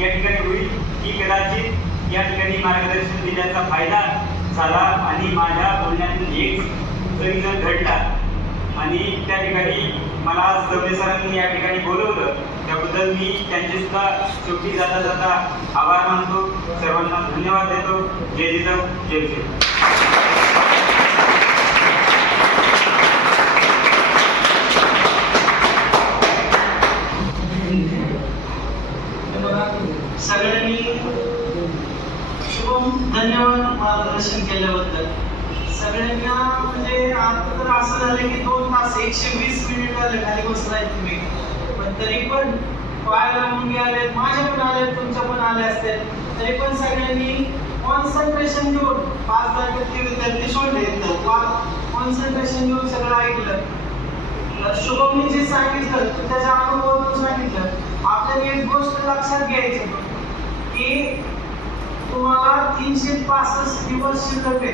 या ठिकाणी होईल की कदाचित या ठिकाणी मार्गदर्शन दिल्याचा फायदा झाला आणि माझ्या बोलण्यातून एक जरी जण घडला. आणि त्या ठिकाणी मला आज दबे सरांनी या ठिकाणी बोलवलं, त्याबद्दल मी त्यांचे सुद्धा शेवटी जाता जाता आभार मानतो. सर्वांना धन्यवाद देतो. जय जिजाऊ, जय जय. सगळ्यांनी शुभम धन्यवाद मार्गदर्शन केल्याबद्दल. सगळ्यांना म्हणजे आता तर असं झालं की 2 तास 120 मिनिट झाले खाली बसलाय तुम्ही, पण तरी पण पायाला मुंगे आले, माझ्या पण आले, तुमच्या पण आले असतील, तरी पण सगळ्यांनी कॉन्सन्ट्रेशन घेऊन 5 विद्यार्थी सोडले, कॉन्सन्ट्रेशन घेऊन सगळं ऐकलं. शुभमने जे सांगितलं त्याच्या अनुभवातून सांगितलं. आपल्याला एक गोष्ट लक्षात घ्यायची की तुम्हाला 365 दिवस शिल्लक आहे.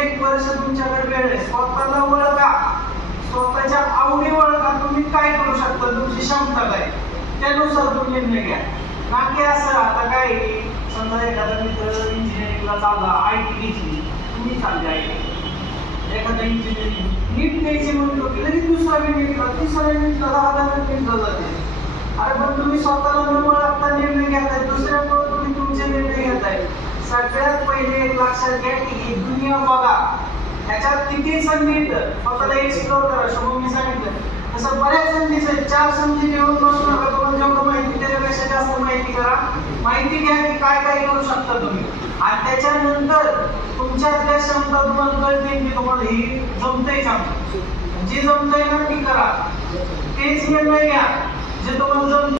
1 वर्ष तुमच्याकडे वेळ आहे. स्वतःला ओळखा, स्वतःच्या आवडी ओळखा, तुम्ही काय करू शकता, तुमची क्षमता काय, त्यानुसार तुम्ही निर्णय घ्या. ना की असं आता काय समजा एखादा मित्र इंजिनिअरिंगला चालला, IT घेतली, तुम्ही चालले IT, एखादा इंजिनिअरिंग नीट द्यायची म्हणतो की लगेच दुसरा मिनिटला, तिसऱ्या मिनिटला, 10 मिनिटला जाते. अरे पण तुम्ही स्वतःला न ओळखता निर्णय घेताय, दुसऱ्यामुळे तुम्ही तुमचे निर्णय घेताय. सगळ्यात पहिले एक लक्षात घ्या की ही दुनिया बघा, ह्याच्यात किती संधी आहेत, स्वतःला एक्सप्लोर करा. शुभम मी सांगितलं तसं बऱ्याच संधीच आहेत. 4 संधी घेऊन बसू नका. तुम्हाला जेवढं माहिती त्याच्यापेक्षा जास्त माहिती करा, माहिती घ्या की काय काय करू शकता तुम्ही, आणि त्याच्यानंतर तुमच्यातल्या क्षमता तुम्हाला कळतील की तुम्हाला ही जमतंय का, जे जमतंय ना ती करा, तेच निर्णय घ्या जे तुम्हाला जमतं.